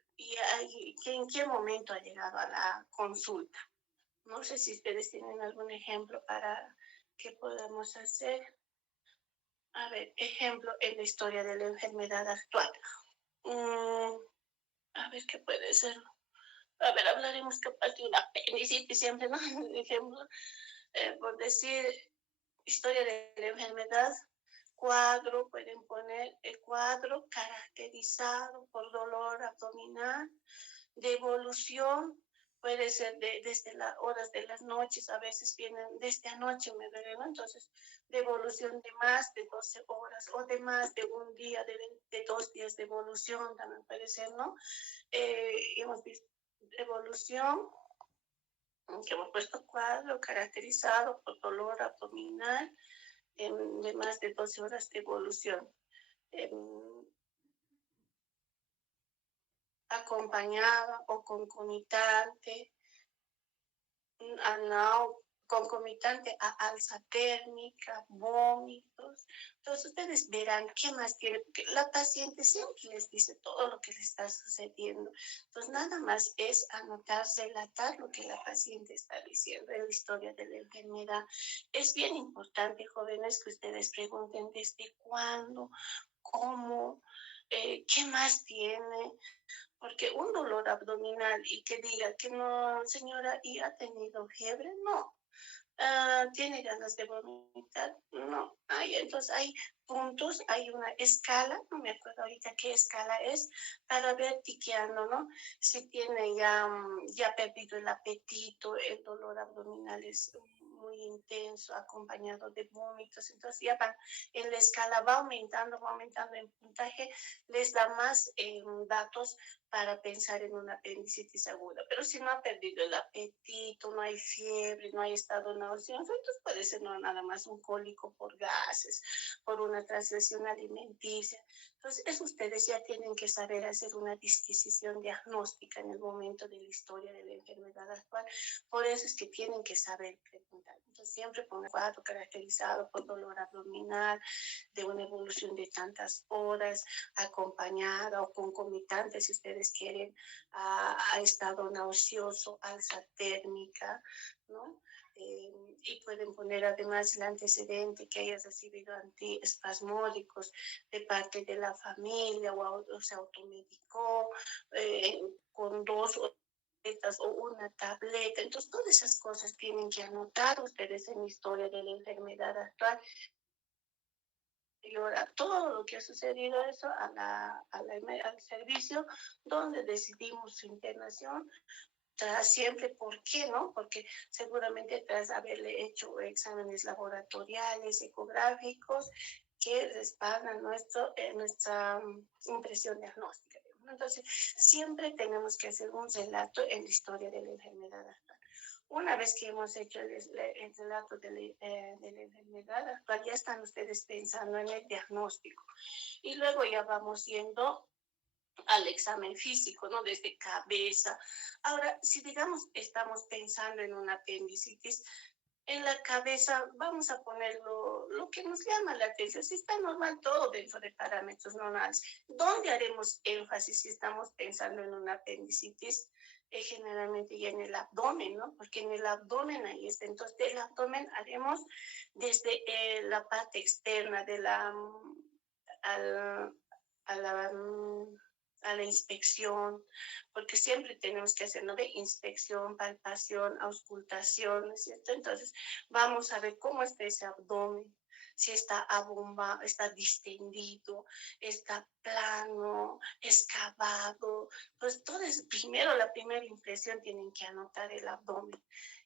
en qué momento ha llegado a la consulta. No sé si ustedes tienen algún ejemplo para que podamos hacer. A ver, ejemplo en la historia de la enfermedad actual. A ver qué puede ser. A ver, hablaremos capaz de una apendicitis siempre, ¿no? Ejemplo, por decir, historia de la enfermedad, cuadro, pueden poner el cuadro caracterizado por dolor abdominal, de evolución, puede ser desde las horas de las noches, a veces vienen desde anoche, me duele, ¿no? Entonces, de evolución de más de 12 horas o de más de un día, de 2 días de evolución, también puede ser, ¿no? Hemos visto evolución, que hemos puesto cuadro caracterizado por dolor abdominal de más de 12 horas de evolución. Acompañada o concomitante concomitante a alza térmica, vómitos. Entonces ustedes verán qué más tiene, porque la paciente siempre les dice todo lo que le está sucediendo. Entonces nada más es anotar, relatar lo que la paciente está diciendo en la historia de la enfermedad. Es bien importante, jóvenes, que ustedes pregunten desde cuándo, cómo, qué más tiene, porque un dolor abdominal y que diga que no, señora, ¿y ha tenido fiebre? No. ¿Tiene ganas de vomitar? No. Entonces hay puntos, hay una escala, no me acuerdo ahorita qué escala es, para ver tiqueando, ¿no? Si tiene ya perdido el apetito, el dolor abdominal es muy intenso, acompañado de vómitos, entonces ya van en la escala, va aumentando en puntaje, les da más datos para pensar en una apendicitis aguda. Pero si no ha perdido el apetito, no hay fiebre, no hay estado nauseoso, entonces puede ser no nada más un cólico por gases, por una transgresión alimenticia. Entonces, eso ustedes ya tienen que saber hacer una disquisición diagnóstica en el momento de la historia de la enfermedad actual. Por eso es que tienen que saber preguntar. Entonces, siempre pongan cuadro caracterizado por dolor abdominal, de una evolución de tantas horas, acompañada o concomitante, si ustedes quieren, a estado nauseoso, alza térmica, ¿no? Y pueden poner además el antecedente que hayas recibido antiespasmódicos de parte de la familia o se automedicó con dos o una tableta. Entonces, todas esas cosas tienen que anotar ustedes en la historia de la enfermedad actual y ahora todo lo que ha sucedido eso al servicio donde decidimos su internación tras siempre, ¿por qué no? Porque seguramente tras haberle hecho exámenes laboratoriales, ecográficos, que respaldan nuestra impresión diagnóstica. Entonces, siempre tenemos que hacer un relato en la historia de la enfermedad actual. Una vez que hemos hecho el relato de la enfermedad actual, ya están ustedes pensando en el diagnóstico. Y luego ya vamos yendo al examen físico, ¿no? Desde cabeza. Ahora, si digamos estamos pensando en una apendicitis, en la cabeza vamos a poner lo que nos llama la atención. Si está normal, todo dentro de parámetros normales. ¿Dónde haremos énfasis si estamos pensando en una apendicitis? Generalmente ya en el abdomen, ¿no? Porque en el abdomen ahí está. Entonces, del abdomen haremos desde la parte externa de al, a la a la inspección, porque siempre tenemos que hacer, ¿no? De inspección, palpación, auscultación, ¿no es cierto? Entonces, vamos a ver cómo está ese abdomen, si está abombado, está distendido, está plano, excavado. Pues todo es, primero, la primera impresión tienen que anotar el abdomen.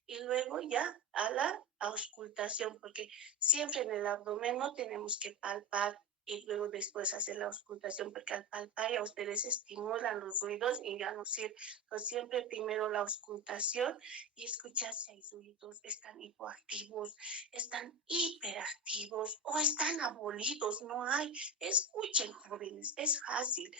Y luego ya a la auscultación, porque siempre en el abdomen no tenemos que palpar y luego después hacer la auscultación, porque al palpar ya ustedes estimulan los ruidos y ya no sirve. Entonces siempre primero la auscultación y escuchar si hay ruidos, están hipoactivos, están hiperactivos o están abolidos, no hay. Escuchen, jóvenes, es fácil.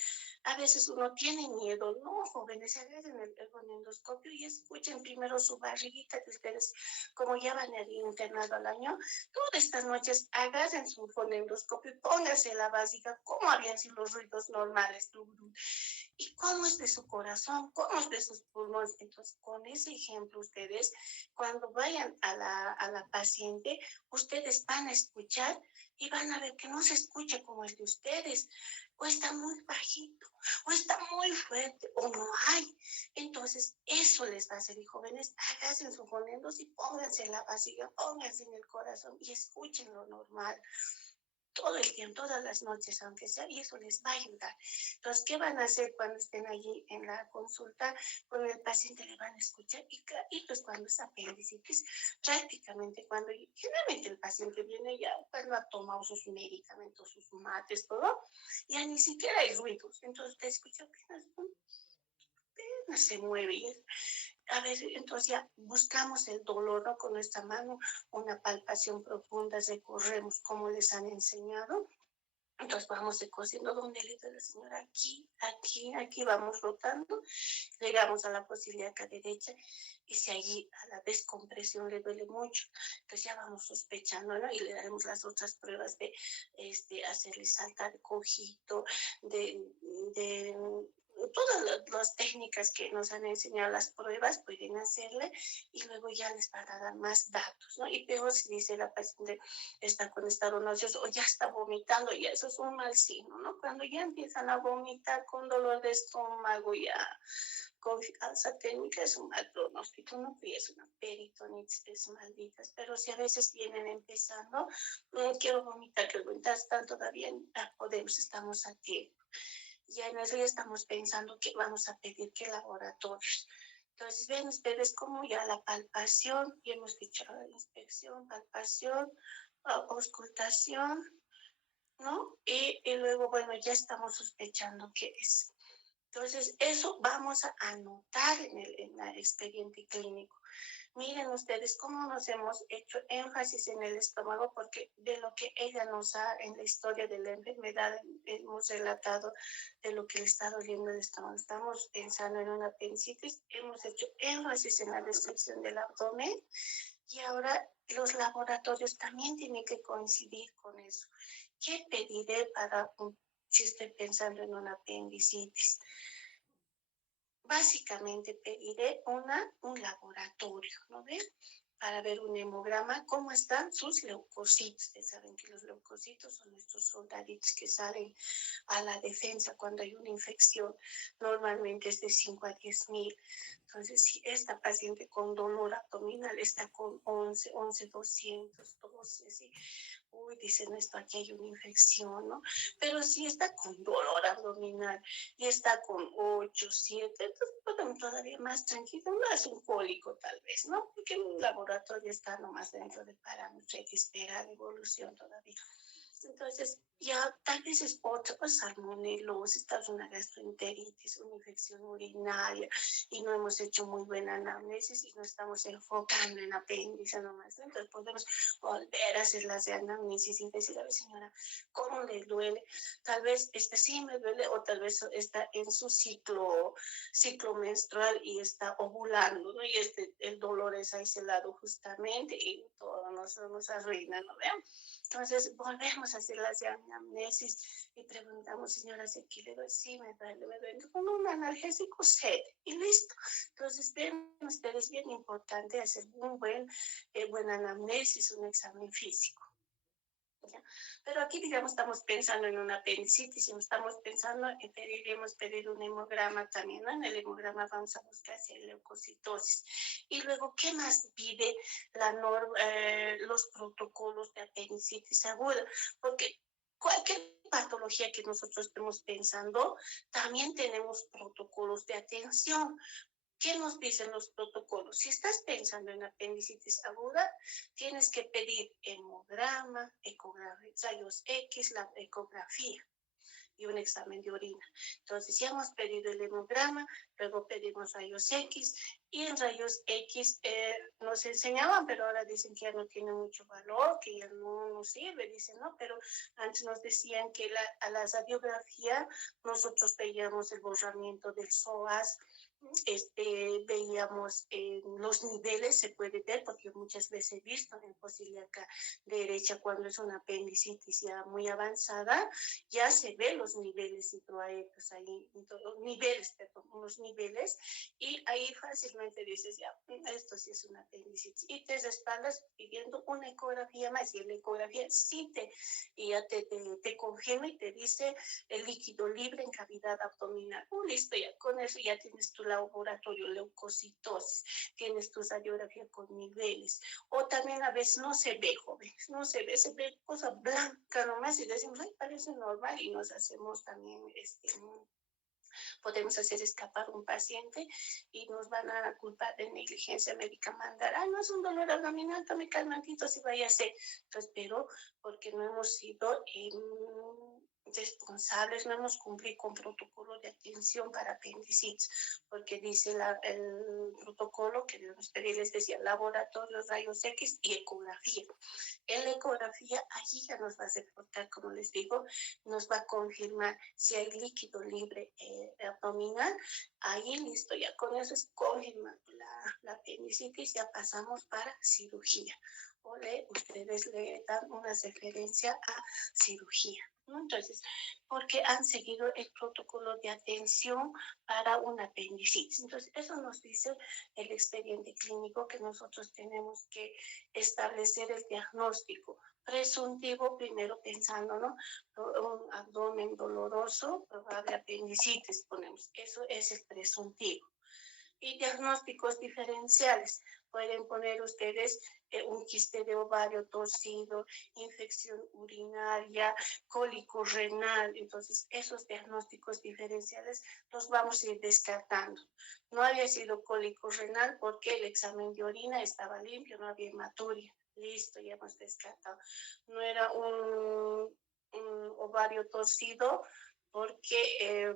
A veces uno tiene miedo, no, jóvenes, agarren el fonendoscopio y escuchen primero su barriguita, que ustedes, como ya van a ir internado al año, todas estas noches agarren su fonendoscopio y pónganse la básica, cómo habían sido los ruidos normales, y cómo es de su corazón, cómo es de sus pulmones. Entonces, con ese ejemplo, ustedes, cuando vayan a la paciente, ustedes van a escuchar y van a ver que no se escucha como el de ustedes. o está muy bajito, o está muy fuerte, o no hay. Entonces, eso les va a hacer, y jóvenes, háganse sus fonendos y pónganse en la vasija, pónganse en el corazón y escuchen lo normal todo el tiempo, todas las noches, aunque sea, y eso les va a ayudar. Entonces, ¿qué van a hacer cuando estén allí en la consulta con el paciente? Le van a escuchar y pues cuando es apendicitis, prácticamente generalmente el paciente viene ya cuando ha tomado sus medicamentos, sus mates, todo, ya ni siquiera hay ruidos. Entonces, te escucha apenas, apenas se mueve y a ver, entonces ya buscamos el dolor, ¿no? Con nuestra mano, una palpación profunda, recorremos como les han enseñado. Entonces vamos cosiendo donde le duele la señora, aquí, aquí, aquí, vamos rotando, llegamos a la posibilidad acá derecha, y si allí a la descompresión le duele mucho, entonces ya vamos sospechando, ¿no? Y le daremos las otras pruebas de hacerle saltar cojito, de todas las técnicas que nos han enseñado las pruebas pueden hacerle, y luego ya les van a dar más datos, ¿no? Y peor si dice la paciente está con estado nauseoso o ya está vomitando, y eso es un mal signo, ¿no? Cuando ya empiezan a vomitar con dolor de estómago, ya con alza técnica, es un mal pronóstico, ¿no? Y es una peritonitis malditas, pero si a veces vienen empezando, quiero vomitar, que mientras tanto todavía podemos, estamos a tiempo. Ya en eso ya estamos pensando que vamos a pedir que laboratorios. Entonces, ven ustedes como ya la palpación, y hemos dicho inspección, palpación, auscultación, ¿no? Y luego, bueno, ya estamos sospechando qué es. Entonces, eso vamos a anotar en el expediente clínico. Miren ustedes cómo nos hemos hecho énfasis en el estómago, porque de lo que ella nos ha, en la historia de la enfermedad, hemos relatado de lo que le está doliendo el estómago. Estamos pensando en una apendicitis, hemos hecho énfasis en la restricción del abdomen, y ahora los laboratorios también tienen que coincidir con eso. ¿Qué pediré si estoy pensando en una apendicitis? Básicamente pediré un laboratorio, ¿no ven? Para ver un hemograma, cómo están sus leucocitos. Ustedes saben que los leucocitos son nuestros soldaditos que salen a la defensa cuando hay una infección. Normalmente es de 5 a 10 mil. Entonces, si esta paciente con dolor abdominal está con 11,200, 12, ¿sí? Uy, dicen esto, aquí hay una infección, ¿no? Pero si está con dolor abdominal y está con 8, 7, entonces podemos todavía más tranquilo, no es un cólico tal vez, ¿no? Porque el laboratorio está nomás dentro de parámetros, hay que esperar evolución todavía. Entonces, ya tal vez es otra, pues salmonelosis, tal vez una gastroenteritis, una infección urinaria, y no hemos hecho muy buena anamnesis y no estamos enfocando en apéndice nomás. Entonces, podemos volver a hacer las de anamnesis y decir, a ver, señora, ¿cómo le duele? Tal vez sí me duele, o tal vez está en su ciclo menstrual y está ovulando, ¿no? Y el dolor es a ese lado justamente, y todo nos arruina, ¿no vean? Entonces, volvemos a hacer las anamnesis y preguntamos, señora, ¿si aquí le doy? Sí, me duele, con un analgésico cede y listo. Entonces, ven ustedes, bien importante hacer un buen anamnesis, un examen físico. ¿Ya? Pero aquí, digamos, estamos pensando en una apendicitis, y estamos pensando en pedir un hemograma también, ¿no? En el hemograma vamos a buscar si hay leucocitosis. Y luego, ¿qué más pide los protocolos de apendicitis aguda? Porque cualquier patología que nosotros estemos pensando, también tenemos protocolos de atención. ¿Qué nos dicen los protocolos? Si estás pensando en apendicitis aguda, tienes que pedir hemograma, ecografía, rayos X, la ecografía y un examen de orina. Entonces, ya hemos pedido el hemograma, luego pedimos rayos X, y en rayos X nos enseñaban, pero ahora dicen que ya no tiene mucho valor, que ya no nos sirve, dicen, ¿no? Pero antes nos decían que a la radiografía nosotros veíamos el borramiento del psoas, veíamos los niveles, se puede ver, porque muchas veces he visto en posibilidad acá derecha, cuando es una apendicitis ya muy avanzada, ya se ven los niveles hidroaéreos ahí, unos niveles, y ahí fácilmente inmediatamente dices, ya, esto sí es una apendicitis. Y te respaldas pidiendo una ecografía más, y la ecografía sí y ya te confirma y te dice el líquido libre en cavidad abdominal. Listo, ya con eso ya tienes tu laboratorio, leucocitosis, tienes tu radiografía con niveles. O también a veces no se ve, jóvenes, no se ve cosa blanca nomás y decimos, ay, parece normal, y nos hacemos también podemos hacer escapar un paciente y nos van a culpar de negligencia médica, mandar, no es un dolor abdominal, tome calmantitos y vaya a ser. Entonces, pero porque no hemos sido responsables, no hemos cumplido con protocolo de atención para apendicitis, porque dice el protocolo que debemos pedir, les decía, laboratorios, rayos X y ecografía. En la ecografía, allí ya nos va a reportar, como les digo, nos va a confirmar si hay líquido libre abdominal. Ahí listo, ya con eso es confirmando la apendicitis, ya pasamos para cirugía. O ustedes le dan una referencia a cirugía, ¿no? Entonces, porque han seguido el protocolo de atención para una apendicitis. Entonces, eso nos dice el expediente clínico, que nosotros tenemos que establecer el diagnóstico presuntivo, primero pensando, ¿no? Un abdomen doloroso, probable apendicitis, ponemos. Eso es el presuntivo. Y diagnósticos diferenciales. Pueden poner ustedes un quiste de ovario torcido, infección urinaria, cólico renal. Entonces, esos diagnósticos diferenciales los vamos a ir descartando. No había sido cólico renal porque el examen de orina estaba limpio, no había hematuria. Listo, ya hemos descartado. No era un ovario torcido porque,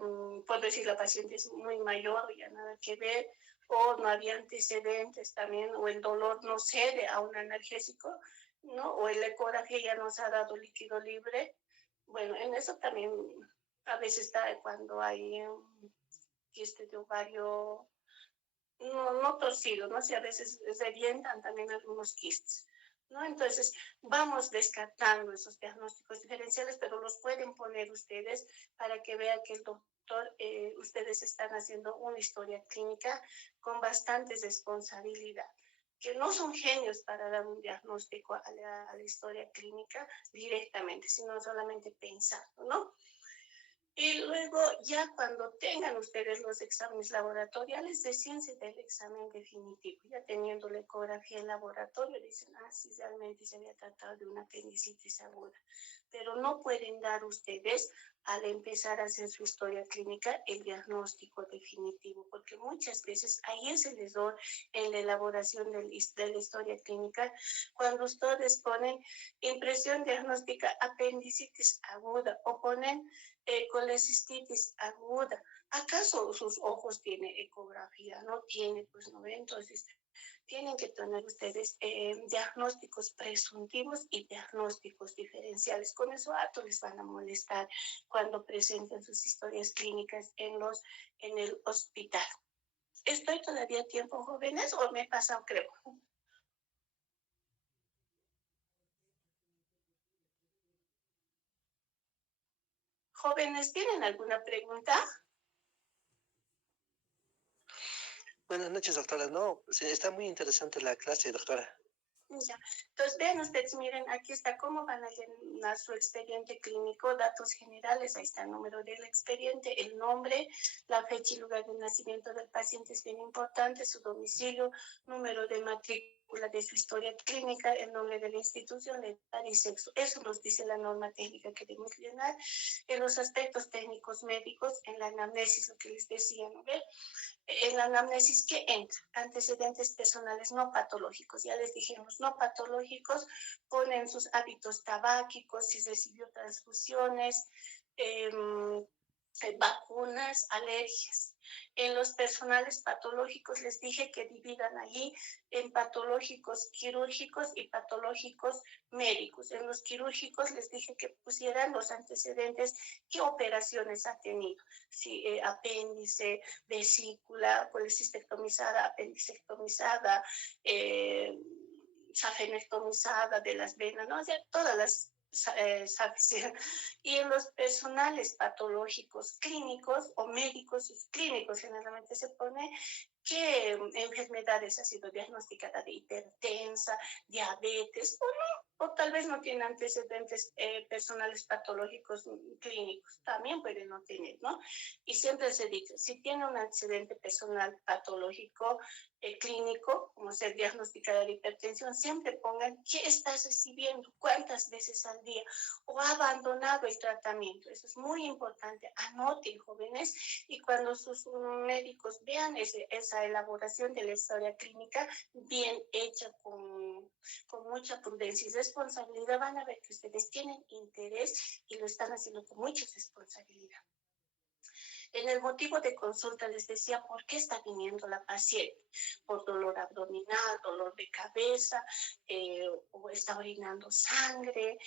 puedo decir, la paciente es muy mayor, ya nada que ver, o no había antecedentes también, o el dolor no cede a un analgésico, ¿no? O el ecografía ya nos ha dado líquido libre. Bueno, en eso también a veces está cuando hay quiste de ovario no torcido, ¿no? Si a veces revientan también algunos quistes, ¿no? Entonces, vamos descartando esos diagnósticos diferenciales, pero los pueden poner ustedes para que vean que el doctor, ustedes están haciendo una historia clínica con bastante responsabilidad, que no son genios para dar un diagnóstico a la historia clínica directamente, sino solamente pensando, ¿no? Y luego, ya cuando tengan ustedes los exámenes laboratoriales, decídense del examen definitivo. Ya teniendo la ecografía en laboratorio, dicen, sí, realmente se había tratado de una apendicitis aguda. Pero no pueden dar ustedes, al empezar a hacer su historia clínica, el diagnóstico definitivo, porque muchas veces ahí es el error en la elaboración de la historia clínica, cuando ustedes ponen impresión diagnóstica apendicitis aguda o ponen colecistitis aguda. ¿Acaso sus ojos tienen ecografía? No tiene, pues no ve. Entonces, tienen que tener ustedes diagnósticos presuntivos y diagnósticos diferenciales. Con eso harto les van a molestar cuando presenten sus historias clínicas en el hospital. ¿Estoy todavía a tiempo, jóvenes, o me he pasado, creo? Jóvenes, ¿tienen alguna pregunta? Buenas noches, doctora. No, sí, está muy interesante la clase, doctora. Ya. Entonces, vean ustedes, miren, aquí está cómo van a llenar su expediente clínico, datos generales, ahí está el número del expediente, el nombre, la fecha y lugar de nacimiento del paciente es bien importante, su domicilio, número de matrícula de su historia clínica, el nombre de la institución, la edad y sexo. Eso nos dice la norma técnica que debemos llenar. En los aspectos técnicos médicos, en la anamnesis, lo que les decía, ¿no ve? En la anamnesis, ¿qué entra? Antecedentes personales no patológicos. Ya les dijimos, no patológicos, ponen sus hábitos tabáquicos, si recibió transfusiones, vacunas, alergias. En los personales patológicos les dije que dividan allí en patológicos quirúrgicos y patológicos médicos. En los quirúrgicos les dije que pusieran los antecedentes, qué operaciones ha tenido, si apéndice, vesícula, colecistectomizada, apendicectomizada, safenectomizada de las venas, ¿no? O sea, todas las y en los personales patológicos clínicos o médicos clínicos generalmente se pone qué enfermedades ha sido diagnosticada de hipertensa, diabetes, o tal vez no tiene antecedentes personales patológicos clínicos, también puede no tener, ¿no? Y siempre se dice, si tiene un antecedente personal patológico clínico, como ser diagnosticada de hipertensión, siempre pongan qué estás recibiendo, cuántas veces al día, o ha abandonado el tratamiento. Eso es muy importante. Anoten, jóvenes, y cuando sus médicos vean esa elaboración de la historia clínica bien hecha, con mucha prudencia y responsabilidad, van a ver que ustedes tienen interés y lo están haciendo con mucha responsabilidad. En el motivo de consulta les decía por qué está viniendo la paciente, por dolor abdominal, dolor de cabeza, o está orinando sangre,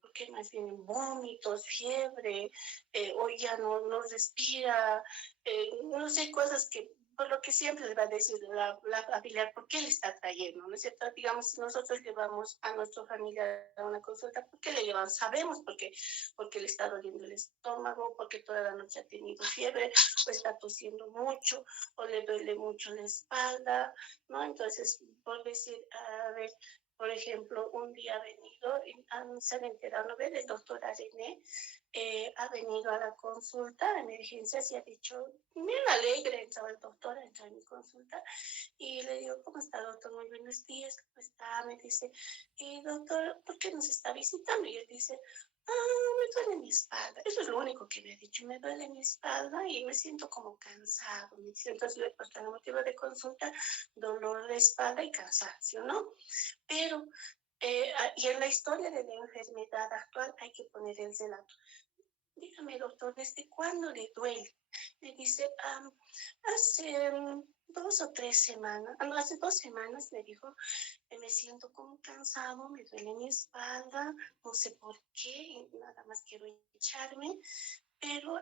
¿por qué más vienen vómitos, fiebre, o ya no respira, no sé, cosas que por lo que siempre le va a decir la familiar, ¿por qué le está trayendo? ¿No es cierto? Digamos, si nosotros llevamos a nuestro familiar a una consulta, ¿por qué le llevamos? Sabemos porque le está doliendo el estómago, porque toda la noche ha tenido fiebre, o está tosiendo mucho, o le duele mucho la espalda, ¿no? Entonces, por decir, a ver, por ejemplo, un día ha venido, se han enterado, ¿no? El doctor Arené ha venido a la consulta de emergencias y ha dicho, bien alegre, entraba el doctor, entra en mi consulta, y le digo, ¿cómo está, doctor? Muy buenos días, ¿cómo está? Me dice, y doctor, ¿por qué nos está visitando? Y él dice, me duele mi espalda. Eso es lo único que me ha dicho, me duele mi espalda y me siento como cansado. Me dice, entonces le he puesto el motivo de consulta, dolor de espalda y cansancio, ¿no? Pero, y en la historia de la enfermedad actual hay que poner el relato. Dígame, doctor, ¿desde cuándo le duele? Me dice, hace 2 o 3 semanas, no, hace 2 semanas me dijo, me siento como cansado, me duele mi espalda, no sé por qué, nada más quiero echarme, pero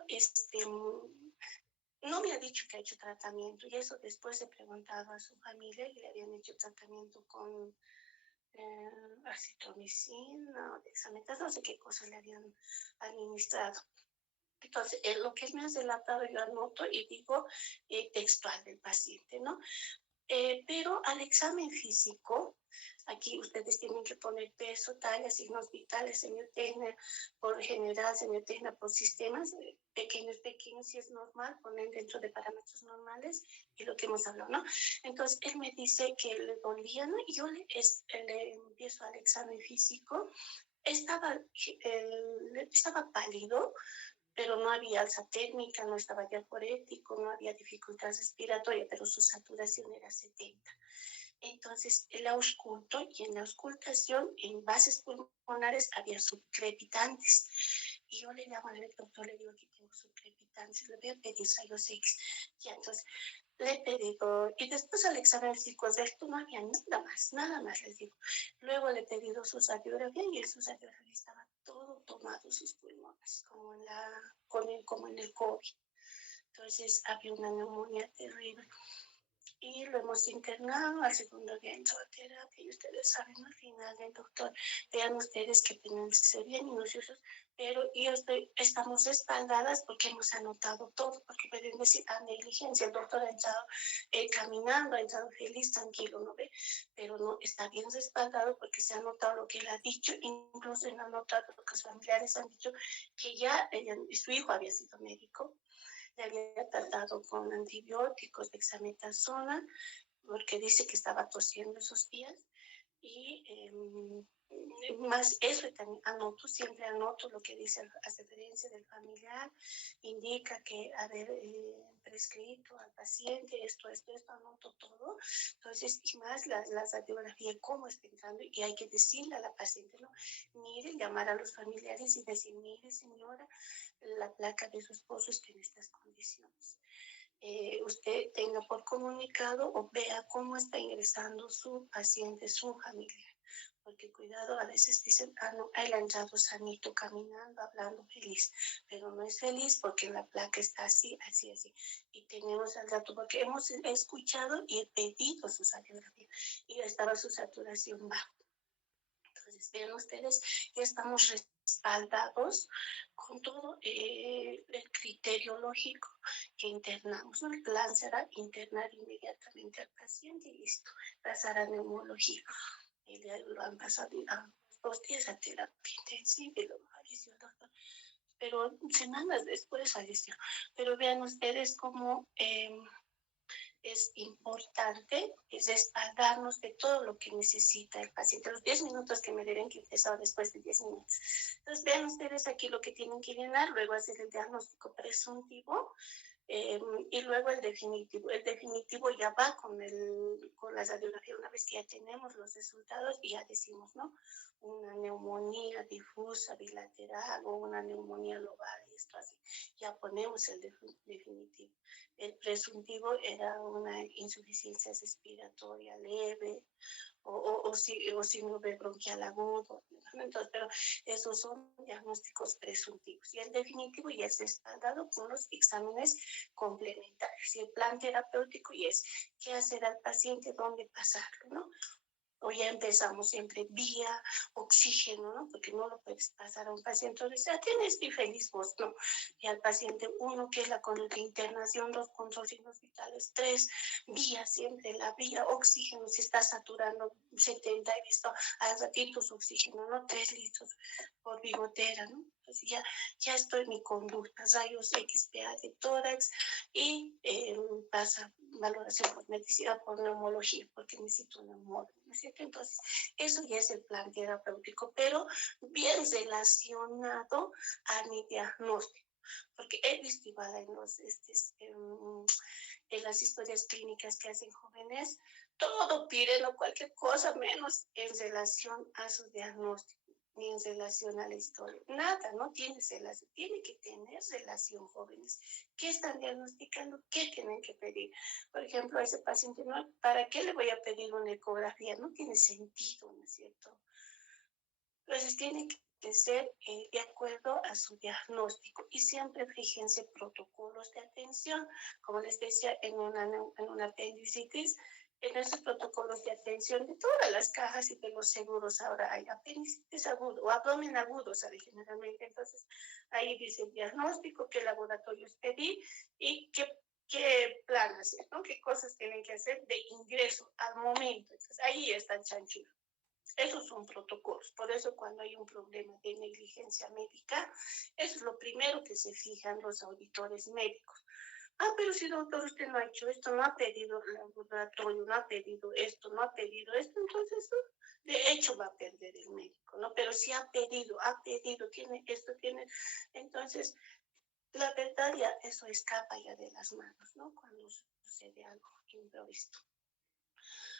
no me ha dicho que ha hecho tratamiento, y eso después he preguntado a su familia y le habían hecho tratamiento con acitromicina, dexametasona, no sé qué cosas le habían administrado. Entonces, lo que él me ha relatado, yo anoto y digo textual del paciente, ¿no? Pero al examen físico, aquí ustedes tienen que poner peso, talla, signos vitales, semiotecnia por general, semiotecnia por sistemas, pequeños, si es normal, ponen dentro de parámetros normales y lo que hemos hablado, ¿no? Entonces, él me dice que le dolía, ¿no? Y yo le empiezo al examen físico, estaba pálido, pero no había alza térmica, no estaba diaforético, no había dificultad respiratoria, pero su saturación era 70. Entonces, la ausculto y en la auscultación, en bases pulmonares, había subcrepitantes. Y yo le llamo al doctor, le digo que tengo subcrepitantes, le voy a pedir rayos X. Ya, entonces, le he pedido, y después al examen psicodesto no había nada más, les digo. Luego le he pedido su radiografía y en su radiografía estaba todo tomado, sus pulmones, como en el COVID. Entonces había una neumonía terrible. Y lo hemos internado, al segundo día entró a terapia, y ustedes saben, al final del doctor, vean ustedes que tienen que ser bien minuciosos, pero estamos respaldadas porque hemos anotado todo, porque pueden decir a negligencia, el doctor ha entrado caminando, ha entrado feliz, tranquilo, ¿no ve? Pero no, está bien respaldado porque se ha anotado lo que él ha dicho, incluso han anotado lo que sus familiares han dicho, que ya su hijo había sido médico, le había tratado con antibióticos, dexametasona, porque dice que estaba tosiendo esos días. Y más eso, también siempre anoto lo que dice la referencia del familiar, indica que haber prescrito al paciente esto, anoto todo. Entonces, y más la radiografía, cómo está entrando, y hay que decirle a la paciente, ¿no? Mire, llamar a los familiares y decir, mire, señora, la placa de su esposo está en estas condiciones. Usted tenga por comunicado o vea cómo está ingresando su paciente, su familiar. Porque cuidado, a veces dicen, no, él ha entrado sanito, caminando, hablando feliz, pero no es feliz porque la placa está así. Y tenemos el dato porque hemos escuchado y he pedido su radiografía y estaba su saturación baja. Entonces, vean ustedes, ya estamos respaldados con todo el criterio lógico que internamos, ¿no? El plan será internar inmediatamente al paciente y listo, pasar a neumología. Y lo han pasado a 2 días a terapia intensiva y luego falleció el doctor. Pero semanas después falleció. Pero vean ustedes cómo es importante es respaldarnos de todo lo que necesita el paciente. Los 10 minutos que me deben que empezar después de 10 minutos. Entonces vean ustedes aquí lo que tienen que llenar, luego hacer el diagnóstico presuntivo. Y luego el definitivo. El definitivo ya va con la radiografía, una vez que ya tenemos los resultados y ya decimos, ¿no? Una neumonía difusa bilateral o una neumonía global, y esto así. Ya ponemos el definitivo. El presuntivo era una insuficiencia respiratoria leve o síndrome bronquial agudo. Entonces, pero esos son diagnósticos presuntivos. Y el definitivo ya es respaldado con los exámenes complementarios. Y el plan terapéutico ya es qué hacer al paciente, dónde pasarlo, ¿no? O ya empezamos siempre vía oxígeno, ¿no? Porque no lo puedes pasar a un paciente. Entonces, tienes estoy feliz vos, ¿no? Y al paciente 1, que es la conducta de internación, 2, control signos vitales, 3, vía siempre, la vía oxígeno, si está saturando 70, he visto a ratitos oxígeno, ¿no? 3 litros por bigotera, ¿no? Entonces ya estoy en mi conducta, rayos XPA de tórax y pasa valoración por medicina, por neumología, porque necesito un neumólogo, ¿no es cierto? Entonces, eso ya es el plan terapéutico, pero bien relacionado a mi diagnóstico, porque he visto igual en las historias clínicas que hacen jóvenes, todo piden o cualquier cosa menos en relación a su diagnóstico ni en relación a la historia. Nada, no tiene relación. Tiene que tener relación, jóvenes. ¿Qué están diagnosticando? ¿Qué tienen que pedir? Por ejemplo, a ese paciente, ¿no? ¿Para qué le voy a pedir una ecografía? No tiene sentido, ¿no es cierto? Entonces, tiene que ser de acuerdo a su diagnóstico y siempre fíjense protocolos de atención. Como les decía, en una apendicitis, en esos protocolos de atención de todas las cajas y de los seguros ahora hay apendicitis agudo o abdomen agudo, ¿sabe? Generalmente, entonces ahí dice el diagnóstico, qué laboratorios pedir y qué plan hacer, ¿no? Qué cosas tienen que hacer de ingreso al momento. Entonces ahí está el chanchullo. Esos son protocolos. Por eso cuando hay un problema de negligencia médica, eso es lo primero que se fijan los auditores médicos. Ah, pero si doctor, usted no ha hecho esto, no ha pedido el laboratorio, no ha pedido esto, no ha pedido esto, entonces de hecho va a perder el médico, ¿no? Pero si ha pedido, tiene esto, tiene... Entonces, la verdad ya eso escapa ya de las manos, ¿no? Cuando sucede algo imprevisto.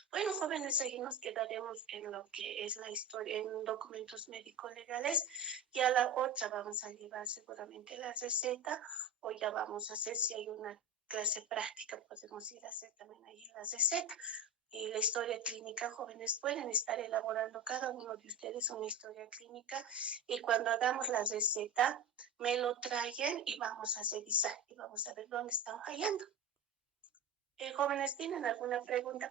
Bueno, jóvenes, ahí nos quedaremos en lo que es la historia, en documentos médico-legales. Y a la otra vamos a llevar seguramente la receta o ya vamos a hacer, si hay una clase práctica, podemos ir a hacer también ahí la receta. Y la historia clínica, jóvenes, pueden estar elaborando cada uno de ustedes una historia clínica y cuando hagamos la receta, me lo traigan y vamos a revisar y vamos a ver dónde están fallando. Jóvenes, ¿tienen alguna pregunta?